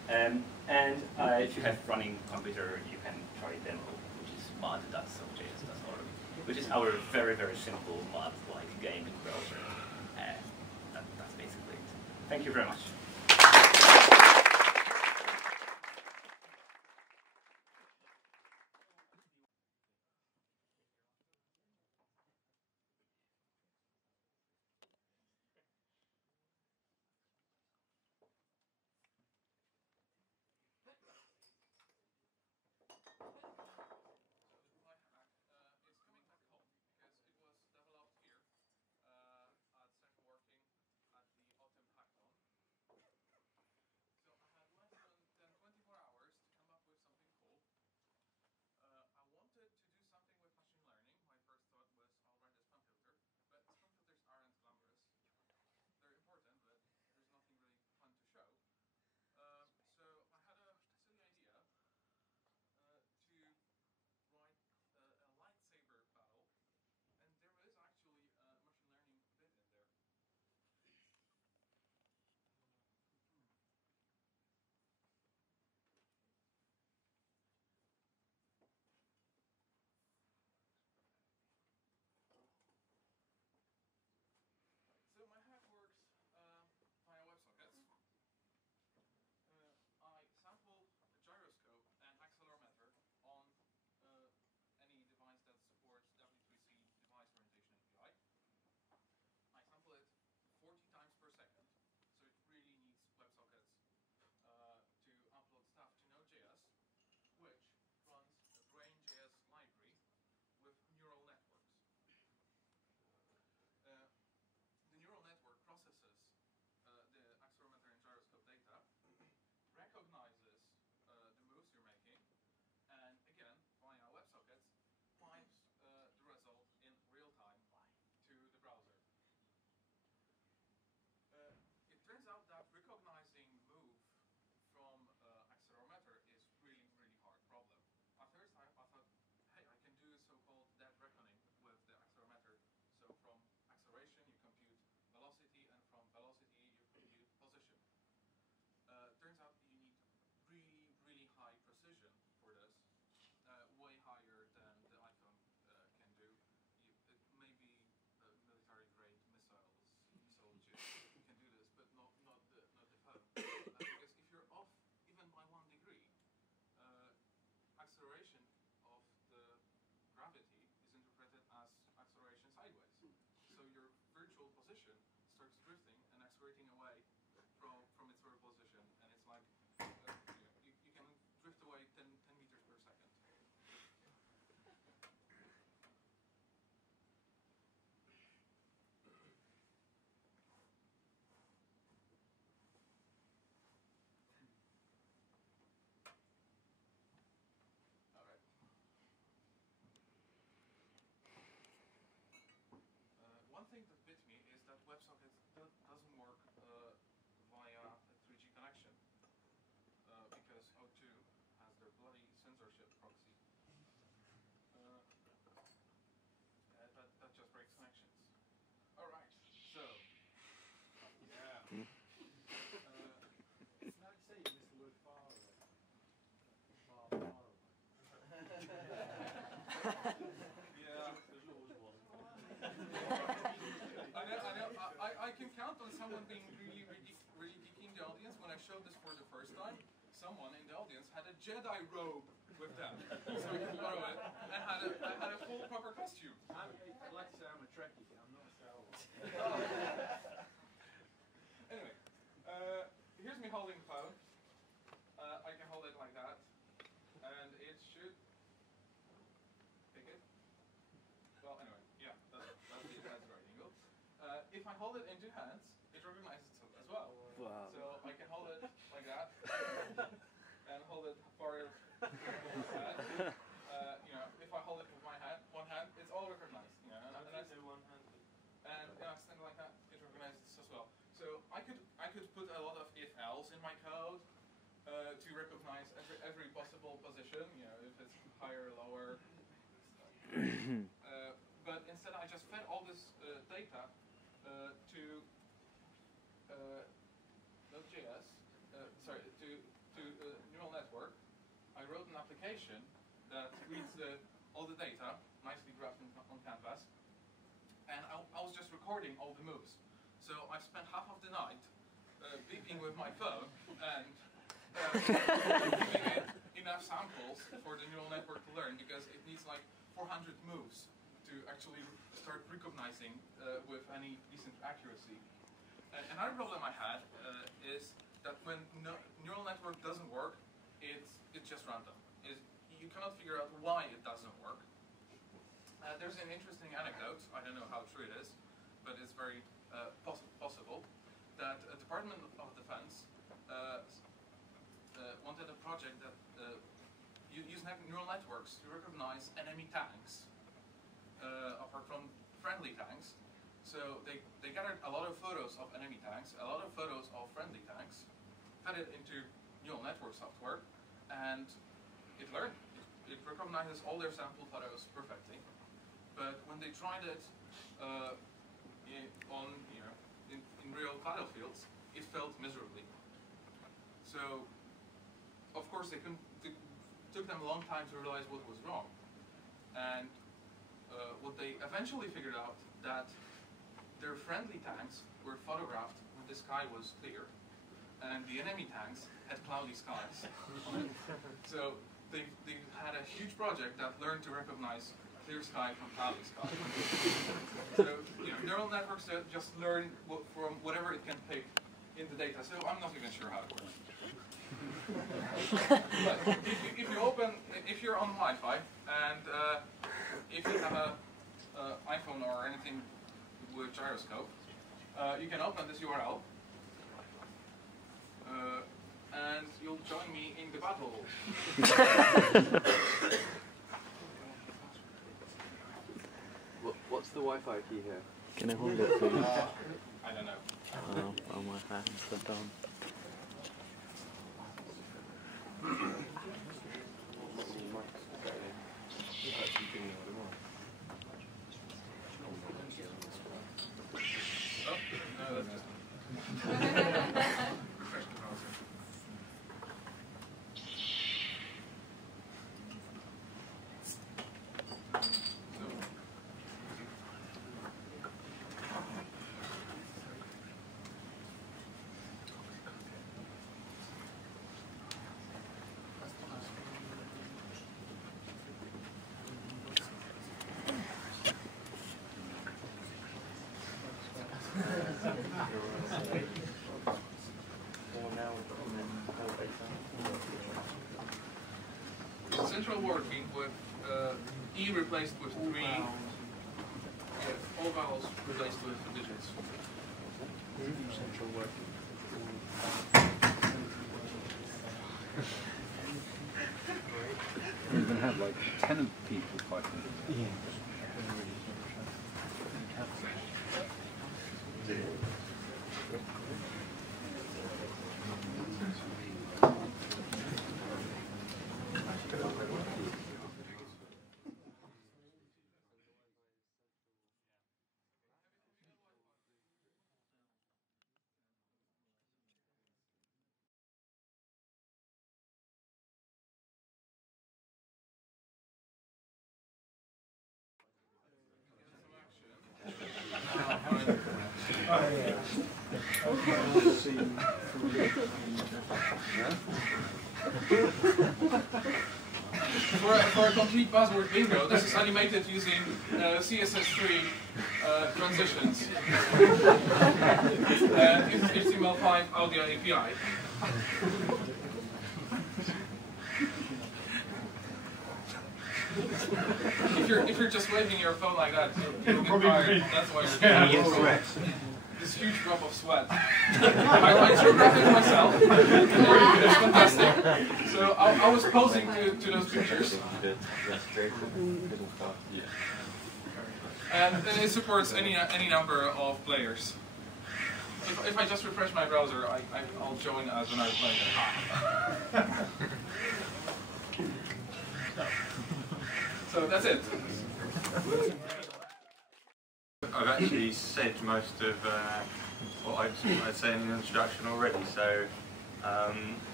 And if you have running computer, you can try demo, which is mod.subjs.org, which is our very, very simple mod-like gaming browser. That's basically it. Thank you very much. So my hack works via WebSockets. I sample a gyroscope and accelerometer on any device that supports W3C device orientation API. I sample it 40 times per second, so it really needs WebSockets to upload stuff to Node.js, which runs a brain.js library with neural networks. The neural network processes the accelerometer and gyroscope data, recognizes the moves you're making, and again, via WebSockets, pipes the result in real time to the browser. It turns out that recognizing move from accelerometer is really, really hard problem. At first, I thought, hey, I can do so-called dead reckoning with the accelerometer. So from acceleration, you compute velocity, and from velocity, you compute position. Turns out you need really, really high precision for this, way higher than the iPhone can do. Maybe military-grade missile chips can do this, but not the phone. Because if you're off even by 1 degree, acceleration of the gravity is interpreted as acceleration sideways. So your virtual position starts drifting and accelerating away from its real position, and it's like you can drift away 10 meters per second. All right. One thing that bit me is that WebSockets doesn't work via a 3G connection because O2 has their bloody censorship proxy. That just breaks connections. All right, so yeah. It's not to say you missed the word far away. Far away. being really geeky in the audience, when I showed this for the first time, someone in the audience had a Jedi robe with them, so you could borrow it, and had a full proper costume. I'd like to say I'm a Trekkie, I'm not a Star Wars. Anyway, here's me holding the phone. I can hold it like that, and it should pick it. Well, anyway, yeah, that's the right angle. If I hold it in two hands, it recognizes it as well. Wow. So I can hold it like that, and hold it farther like that. You know, if I hold it with one hand, it's all recognized. You know, and I say one hand. And something like that, it recognizes as well. So I could put a lot of if-else in my code to recognize every possible position. You know, if it's higher, lower. But instead, I just fed all this data to Node.js. To neural network. I wrote an application that reads all the data, nicely graphed on canvas. And I was just recording all the moves. So I spent half of the night beeping with my phone and giving it enough samples for the neural network to learn, because it needs like 400 moves to actually start recognizing with any decent accuracy. Another problem I had is that when neural network doesn't work, it's just random. You cannot figure out why it doesn't work. There's an interesting anecdote, I don't know how true it is, but it's very possible, that a Department of Defense wanted a project that used neural networks to recognize enemy tanks, apart from friendly tanks. So they gathered a lot of photos of enemy tanks, a lot of photos of friendly tanks, fed it into neural network software, and it learned. It recognizes all their sample photos perfectly. But when they tried it in real battlefields, it failed miserably. So, of course, it took them a long time to realize what was wrong. And what they eventually figured out, that their friendly tanks were photographed when the sky was clear, and the enemy tanks had cloudy skies on it. So they had a huge project that learned to recognize clear sky from cloudy sky. So neural networks just learn from whatever it can pick in the data. So I'm not even sure how it works. But if you're on Wi-Fi, and if you have an iPhone or anything with gyroscope, you can open this URL, and you'll join me in the battle. What's the Wi-Fi key here? Can I hold it, please? I don't know. Oh, my hands are done. Oh, no, that's just refresh the browser. Central working with E replaced with 3, all vowels replaced with digits. Central working. You're going to have like 10 people fighting. Yeah. For a complete buzzword bingo, this is animated using CSS3 transitions, HTML5 audio API. If you're just waving your phone like that, you'll get tired. That's why you're doing this huge drop of sweat. I drew graphics myself. It's fantastic. So I was posing to those pictures. And it supports any number of players. If I just refresh my browser, I'll join as another player. So that's it. I've actually said most of what I'd say in the introduction already. So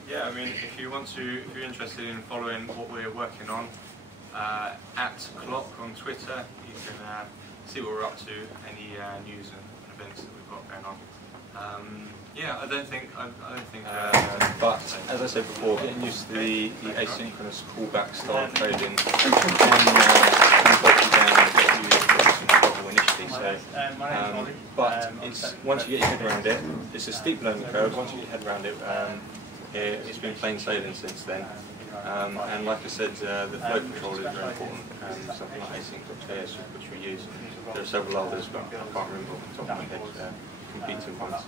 yeah, I mean, if you're interested in following what we're working on, at Clock on Twitter, you can see what we're up to, any news and events that we've got going on. Yeah, I don't think. But as I said before, getting used to the asynchronous callback style coding can bog you down and get you some trouble initially. So, but it's once you get your head around it, it's a steep learning curve. Once you get your head around it, it's been plain sailing since then. And like I said, the flow control is very important. Something like Async.js, which we use. There are several others, but I can't remember off the top of my head. Competing ones.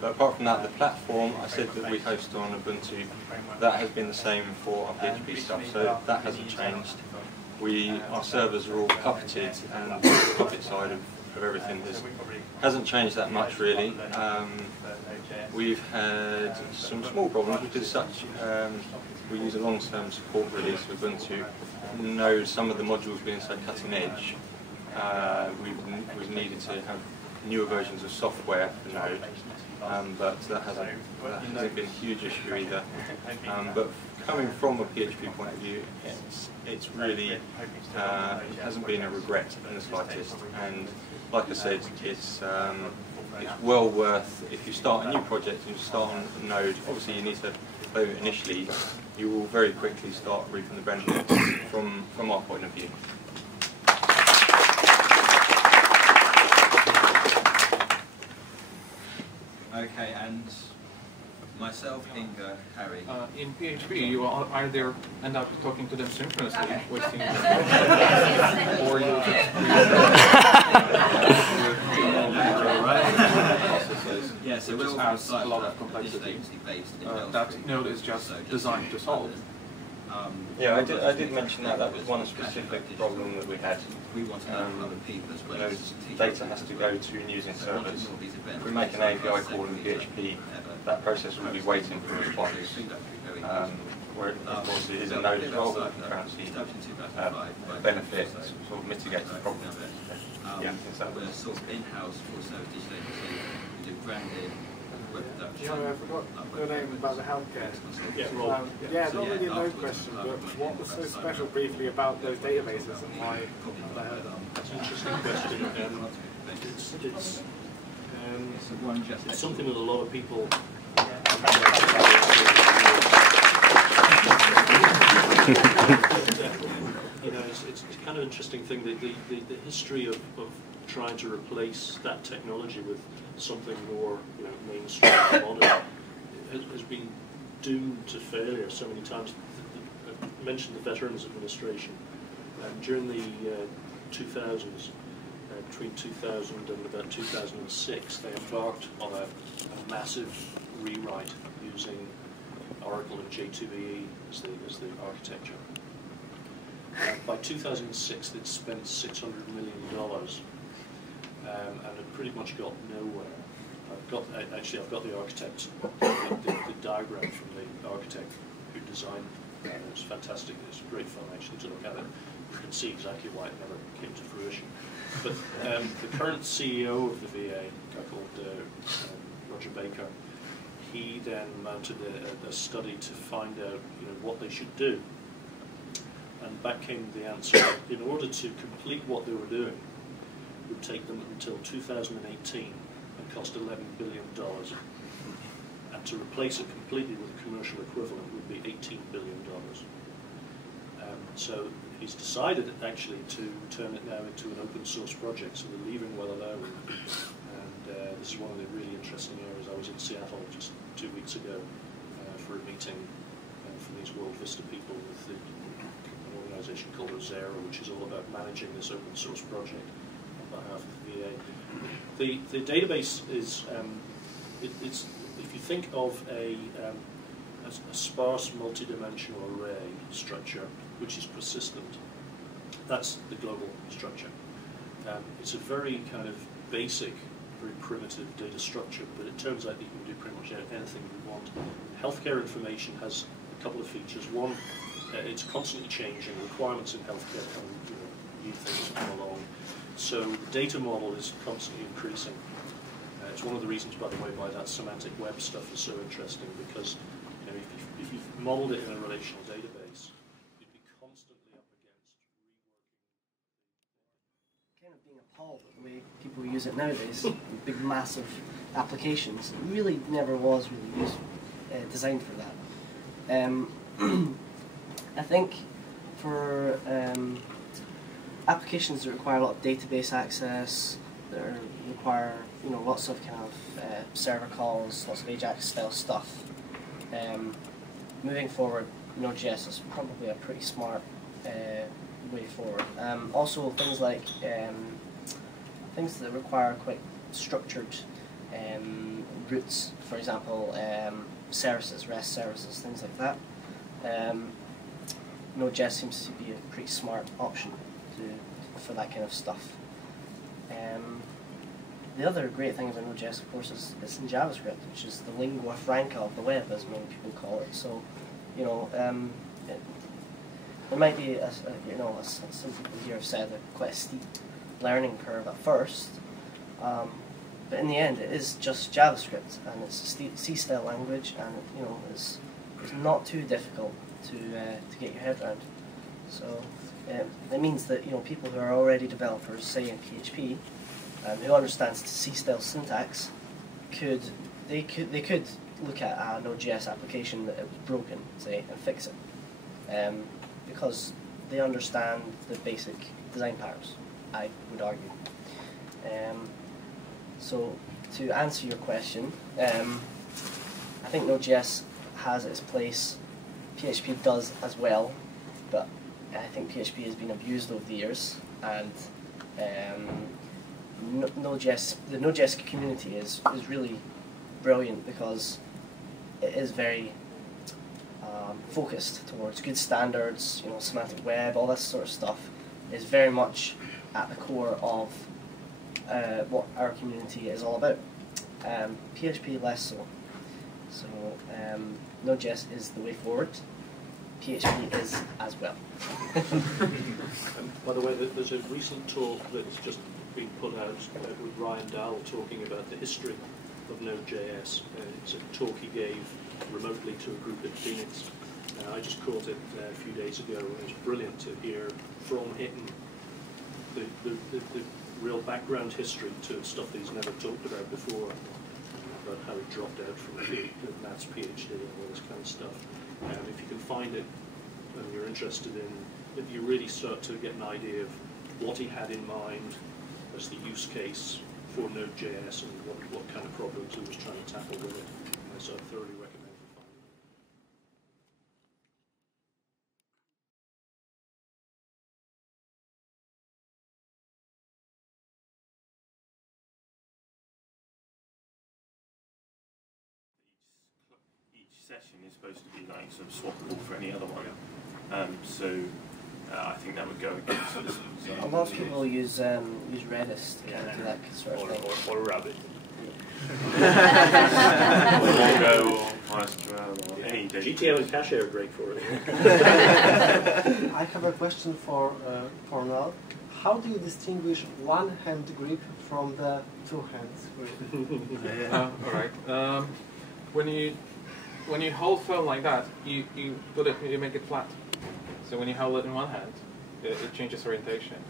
But apart from that, the platform, I said that we host on Ubuntu, that has been the same for our PHP stuff, so that hasn't changed. Our servers are all puppeted, and the Puppet side of everything hasn't changed that much really. We've had some small problems because we use a long-term support release of Ubuntu. Node, some of the modules being so cutting edge, we've needed to have newer versions of software for Node, but that hasn't been a huge issue either. But coming from a PHP point of view, it's really it hasn't been a regret in the slightest. And like I said, it's well worth, if you start a new project and you start on Node. Obviously, you need to play with it initially. You will very quickly start reaping the benefits from our point of view. Okay, and myself, Inga, Harry. In PHP, you either end up talking to them synchronously, wasting or you just yeah, so which has a lot of complexity that Node is just designed to solve. Yeah, I did mention that was one specific problem that we had. Data has to go to using servers. If we make an API call in PHP, that process will be waiting for response. Where of course it is a Node as well, that can currently benefit, sort of mitigate the problem. Yeah, exactly. We're sort of in-house for service digitally. We do branding. Jonah, I forgot your name about the healthcare. Yeah, not really a Node question, but what was so special briefly about those databases and why I heard them? That's an interesting question. It's something that a lot of people you know, it's kind of interesting thing that the history of trying to replace that technology with something more, you know, mainstream and modern has been doomed to failure so many times. I mentioned the Veterans Administration. During the 2000s, between 2000 and about 2006, they embarked on a massive rewrite using Oracle and J2EE as the architecture. By 2006, they'd spent $600 million and had pretty much got nowhere. I've got the architect, the diagram from the architect who designed it. It's fantastic. It's great fun actually to look at it. You can see exactly why it never came to fruition. But the current CEO of the VA, a guy called Roger Baker, he then mounted a study to find out, you know, what they should do. And back came the answer that in order to complete what they were doing, it would take them until 2018 and would cost $11 billion. And to replace it completely with a commercial equivalent would be $18 billion. So he's decided actually to turn it now into an open source project, so they're leaving well alone. And this is one of the really interesting areas. I was in Seattle just 2 weeks ago for a meeting from these World Vista people with an organization called Ozera, which is all about managing this open source project on behalf of the VA. The database is, it's, if you think of a sparse multi-dimensional array structure which is persistent, that's the global structure. It's a very kind of basic, very primitive data structure, but it turns out that you can do pretty much anything you want. Healthcare information has a couple of features. One, it's constantly changing. Requirements in healthcare come, new things come along. So the data model is constantly increasing. It's one of the reasons, by the way, why that semantic web stuff is so interesting, because if you've modeled it in a relational database, you'd be constantly up against reworking. Kind of being appalled at the way people use it nowadays, big massive applications. It really never was really designed for that. I think for applications that require a lot of database access, that require lots of kind of server calls, lots of Ajax style stuff, moving forward, Node.js is probably a pretty smart way forward. Also, things like things that require quite structured routes, for example, services, REST services, things like that. Node.js seems to be a pretty smart option for that kind of stuff. The other great thing about Node.js, of course, is it's in JavaScript, which is the lingua franca of the web, as many people call it. So, there might be, as some people here have said, quite a steep learning curve at first, but in the end, it is just JavaScript, and it's a C-style language, and it's not too difficult to get your head around. So it means that people who are already developers, say in PHP, who understands C-style syntax, could look at a Node.js application that it was broken, say, and fix it, because they understand the basic design patterns, I would argue. So to answer your question, I think Node.js has its place. PHP does as well, but I think PHP has been abused over the years, and Node.js, the Node.js community is really brilliant because it is very focused towards good standards, semantic web, all this sort of stuff is very much at the core of what our community is all about. PHP less so. So Node.js is the way forward. PHP is as well. By the way, there's a recent talk that's just been put out with Ryan Dahl talking about the history of Node.js. It's a talk he gave remotely to a group in Phoenix. I just caught it a few days ago, and it was brilliant to hear from him the real background history to stuff that he's never talked about before, about how he dropped out from the maths PhD and all this kind of stuff. If you can find it and you're interested in, if you really start to get an idea of what he had in mind as the use case for Node.js and what kind of problems he was trying to tackle with it. So I thoroughly recommend you finding it. Each session is supposed to be like sort of swappable for any other one. I think that would go against it. A lot of people use Redis to do that sort of thing. Or Rabbit. Or Mongo or MySQL or any data. GTO and cache are great for it. I have a question for Nal. How do you distinguish one-hand grip from the two-hands grip? All right. When you hold phone like that, you make it flat. So when you hold it in one hand, it changes orientation.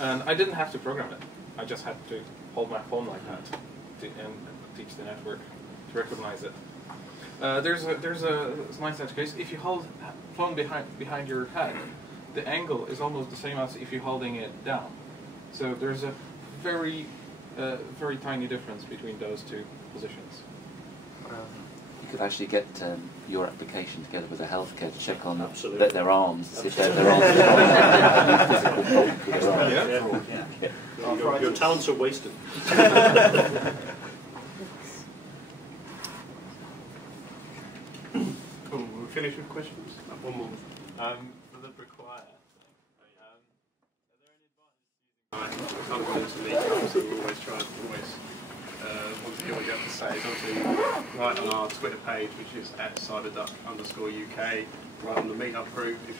And I didn't have to program it. I just had to hold my phone like that and teach the network to recognize it. There's a nice edge case. If you hold phone behind your head, the angle is almost the same as if you're holding it down. So there's a very tiny difference between those two positions. You could actually get your application together with a healthcare to check on their arms, if their arms are physical problems with their arms. Yeah. Your talents are wasted. Cool. We'll finish with questions. One more. For the brequire thing, are there any advantages? I can't go into Meetup, so we always try and want to hear what you have to say. It's obviously right on our Twitter page, which is @cyberduck_UK, right on the Meetup group. If you